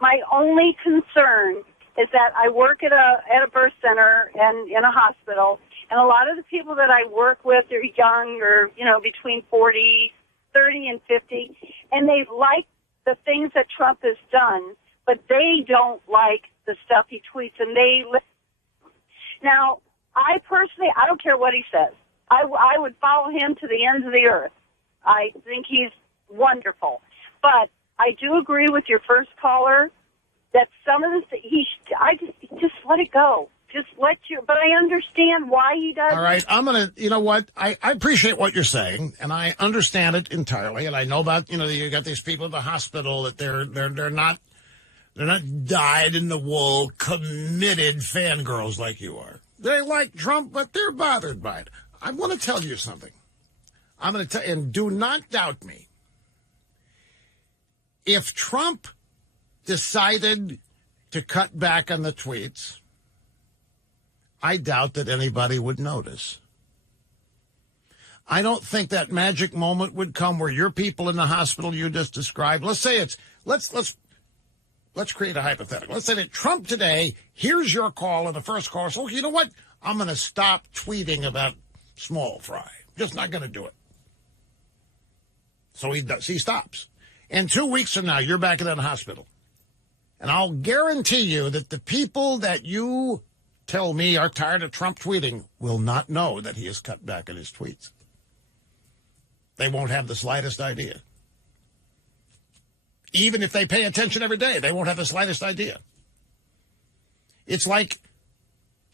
My only concern is that I work at a birth center and in a hospital, and a lot of the people that I work with are young or, between 30 and 50, and they like the things that Trump has done, but they don't like the stuff he tweets, and Now, I don't care what he says. I would follow him to the ends of the earth. I think he's wonderful. But I do agree with your first caller that some of this, just let it go. But I understand why he does. All right, I'm going to, you know what? I appreciate what you're saying, and I understand it entirely. And I know about, you got these people in the hospital that they're not dyed-in-the-wool, committed fangirls like you are. They like Trump, but they're bothered by it. I want to tell you something. I'm going to tell, and do not doubt me. If Trump decided to cut back on the tweets, I doubt that anybody would notice. I don't think that magic moment would come where your people in the hospital you just described, let's say let's create a hypothetical. Let's say that Trump today hears your call and the first call, so you know what? I'm going to stop tweeting about small fry. Just not going to do it. So he stops. And 2 weeks from now, you're back in that hospital. And I'll guarantee you that the people that you tell me are tired of Trump tweeting will not know that he has cut back on his tweets. They won't have the slightest idea. Even if they pay attention every day, they won't have the slightest idea. It's like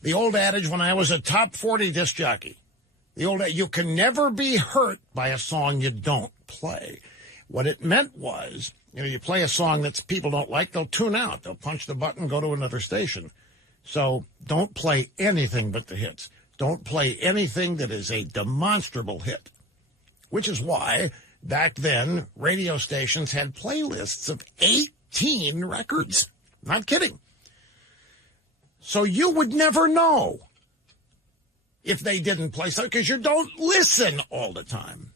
the old adage when I was a top 40 disc jockey. You can never be hurt by a song you don't play. What it meant was, you play a song that people don't like, they'll tune out. They'll punch the button, go to another station. So don't play anything but the hits. Don't play anything that is a demonstrable hit, which is why back then radio stations had playlists of 18 records. Not kidding. So you would never know if they didn't play something because you don't listen all the time.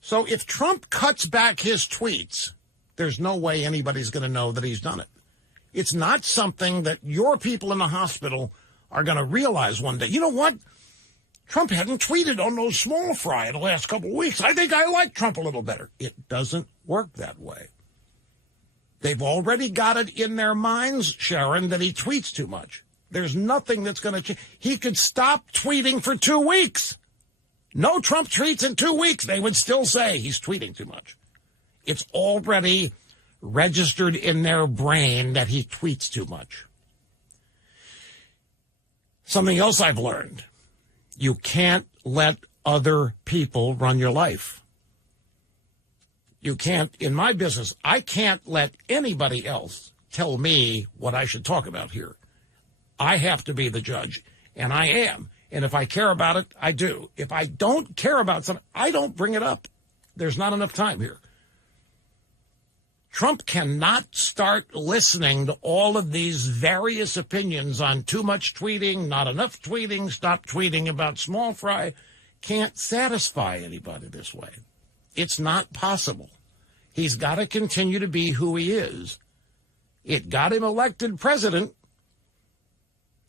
So if Trump cuts back his tweets, there's no way anybody's going to know that he's done it. It's not something that your people in the hospital are going to realize one day. You know what? Trump hadn't tweeted on those small fry in the last couple of weeks. I think I like Trump a little better. It doesn't work that way. They've already got it in their minds, Sharon, that he tweets too much. There's nothing that's going to change. He could stop tweeting for 2 weeks. No Trump tweets in 2 weeks. They would still say he's tweeting too much. It's already registered in their brain that he tweets too much. Something else I've learned. You can't let other people run your life. You can't, in my business, I can't let anybody else tell me what I should talk about here. I have to be the judge, and I am. And if I care about it, I do. If I don't care about something, I don't bring it up. There's not enough time here. Trump cannot start listening to all of these various opinions on too much tweeting, not enough tweeting, stop tweeting about small fry. Can't satisfy anybody this way. It's not possible. He's got to continue to be who he is. It got him elected president.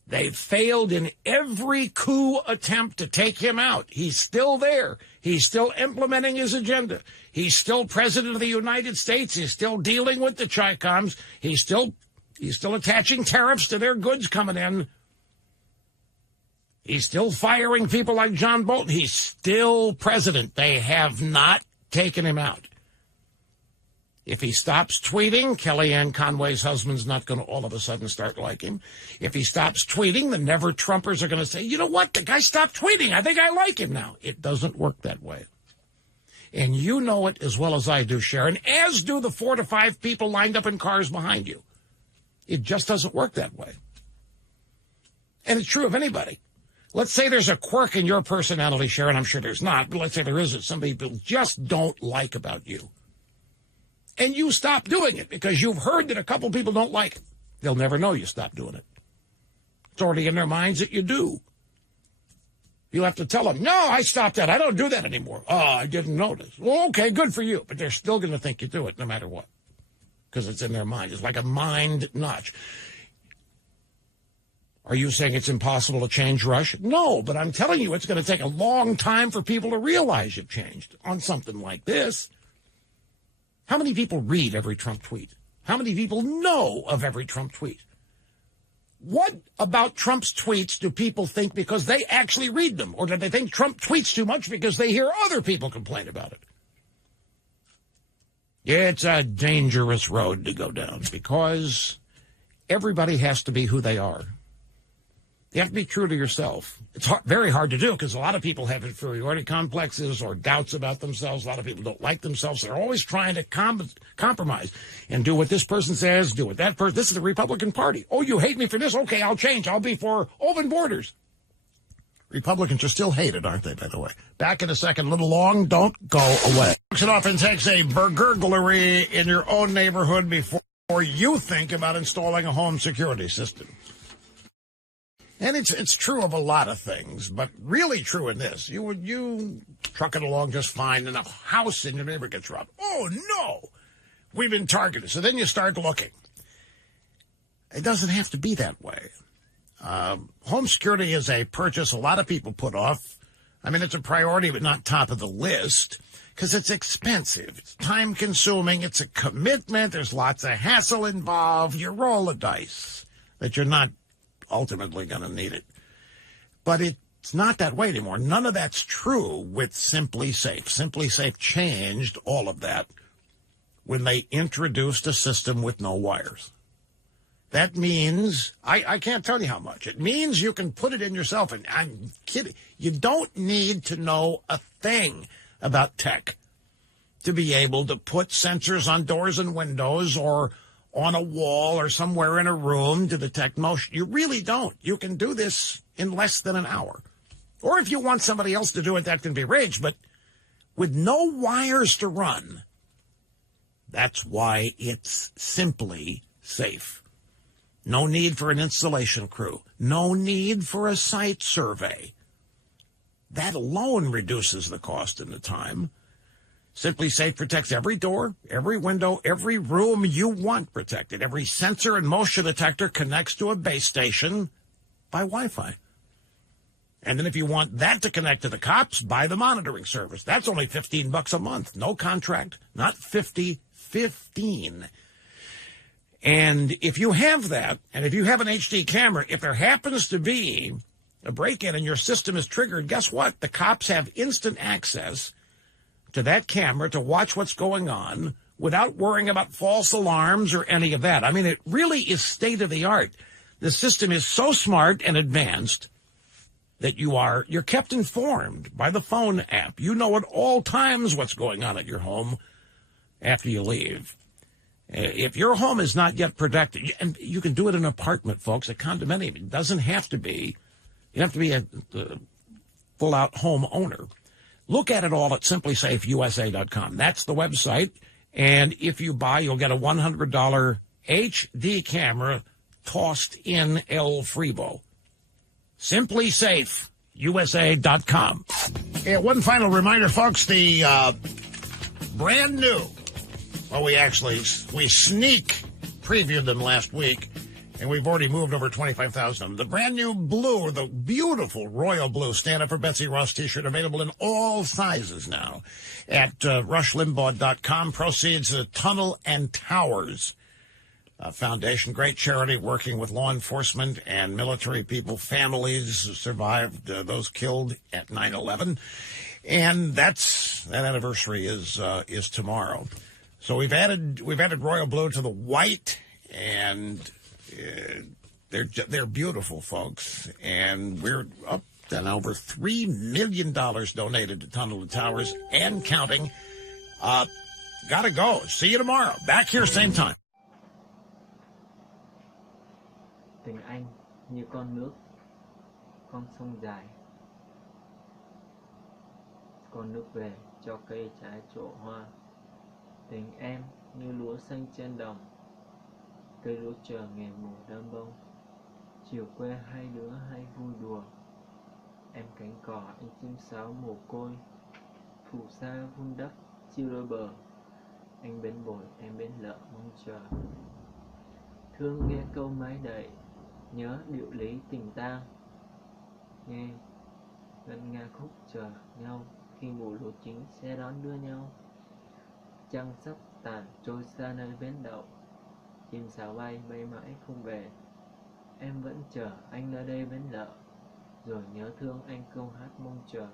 They failed in every coup attempt to take him out. He's still there. He's still implementing his agenda. He's still president of the United States. He's still dealing with the Chi-Coms. He's still attaching tariffs to their goods coming in. He's still firing people like John Bolton. He's still president. They have not taken him out. If he stops tweeting, Kellyanne Conway's husband's not going to all of a sudden start liking him. If he stops tweeting, the never-Trumpers are going to say, you know what, the guy stopped tweeting. I think I like him now. It doesn't work that way. And you know it as well as I do, Sharon, as do the 4 to 5 people lined up in cars behind you. It just doesn't work that way. And it's true of anybody. Let's say there's a quirk in your personality, Sharon. I'm sure there's not, but let's say there is that some people just don't like about you. and you stop doing it because you've heard that a couple people don't like it, they'll never know you stop doing it. It's already in their minds that you do. You have to tell them, no, I stopped that. I don't do that anymore. Oh, I didn't notice. Well, okay, good for you. But they're still going to think you do it no matter what because it's in their mind. It's like a mind notch. Are you saying it's impossible to change Rush? No, but I'm telling you it's going to take a long time for people to realize you've changed on something like this. How many people read every Trump tweet? How many people know of every Trump tweet? What about Trump's tweets do people think because they actually read them? Or do they think Trump tweets too much because they hear other people complain about it? It's a dangerous road to go down because everybody has to be who they are. You have to be true to yourself. It's very hard to do because a lot of people have inferiority complexes or doubts about themselves. A lot of people don't like themselves. They're always trying to compromise and do what this person says, do what that person. This is the Republican Party. Oh, you hate me for this? Okay, I'll change. I'll be for open borders. Republicans are still hated, aren't they, by the way? Back in a second. A little long. Don't go away. It often takes a burglary in your own neighborhood before you think about installing a home security system. And it's true of a lot of things, but really true in this. You truck it along just fine, and a house in your neighborhood gets robbed. Oh, no! We've been targeted. So then you start looking. It doesn't have to be that way. Home security is a purchase a lot of people put off. I mean, it's a priority, but not top of the list, because it's expensive. It's time-consuming. It's a commitment. There's lots of hassle involved. You roll the dice that you're not ultimately going to need it. But it's not that way anymore. None of that's true with Simply Safe. Simply Safe changed all of that when they introduced a system with no wires. That means, I can't tell you how much. It means you can put it in yourself. And I'm kidding. You don't need to know a thing about tech to be able to put sensors on doors and windows or on a wall or somewhere in a room to detect motion. You really don't. You can do this in less than an hour. Or if you want somebody else to do it, that can be arranged. But with no wires to run, that's why it's Simply Safe. No need for an installation crew. No need for a site survey. That alone reduces the cost and the time. Simply Safe protects every door, every window, every room you want protected. Every sensor and motion detector connects to a base station by Wi-Fi. And then if you want that to connect to the cops, buy the monitoring service. That's only $15 a month. No contract, not 50, 15. And if you have that, and if you have an HD camera, if there happens to be a break-in and your system is triggered, guess what? The cops have instant access to that camera to watch what's going on without worrying about false alarms or any of that. I mean, it really is state-of-the-art. The system is so smart and advanced that you're kept informed by the phone app. You know at all times what's going on at your home after you leave. If your home is not yet protected, and you can do it in an apartment, folks, a condominium. It doesn't have to be. You have to be a full-out homeowner. Look at it all at simplysafeusa.com. That's the website. And if you buy, you'll get a $100 HD camera tossed in El Fribo. simplysafeusa.com. And one final reminder, folks, the brand new, well, we sneak previewed them last week, and we've already moved over 25,000 of them. The brand new blue, the beautiful royal blue Stand Up for Betsy Ross t-shirt, available in all sizes now at rushlimbaugh.com. Proceeds to Tunnel and Towers Foundation, great charity working with law enforcement and military people, families who survived those killed at 9/11. And that anniversary is tomorrow. So we've added royal blue to the white, and they're beautiful, folks. And we're up to over $3 million donated to Tunnel and Towers and counting. Gotta go. See you tomorrow. Back here, same time. Tình anh như con nước, con sông dài. Con nước về cho cây trái trổ hoa. Tình em như lúa xanh trên đồng, cây lúa chờ ngày mùa đơm bông. Chiều quê hai đứa hay vui đùa, em cánh cỏ anh chim sáo mồ côi, phù sa vun đắp chiêu đôi bờ, anh bến bồi em bến lợ mong chờ. Thương nghe câu mái đậy, nhớ điệu lý tình tang, nghe ngân nga khúc chờ nhau khi mùa lúa chín sẽ đón đưa nhau. Trăng sắp tàn trôi xa nơi bến đậu, chim sáo bay bay mãi không về, em vẫn chờ anh nơi đây bến lợ, rồi nhớ thương anh câu hát mong chờ.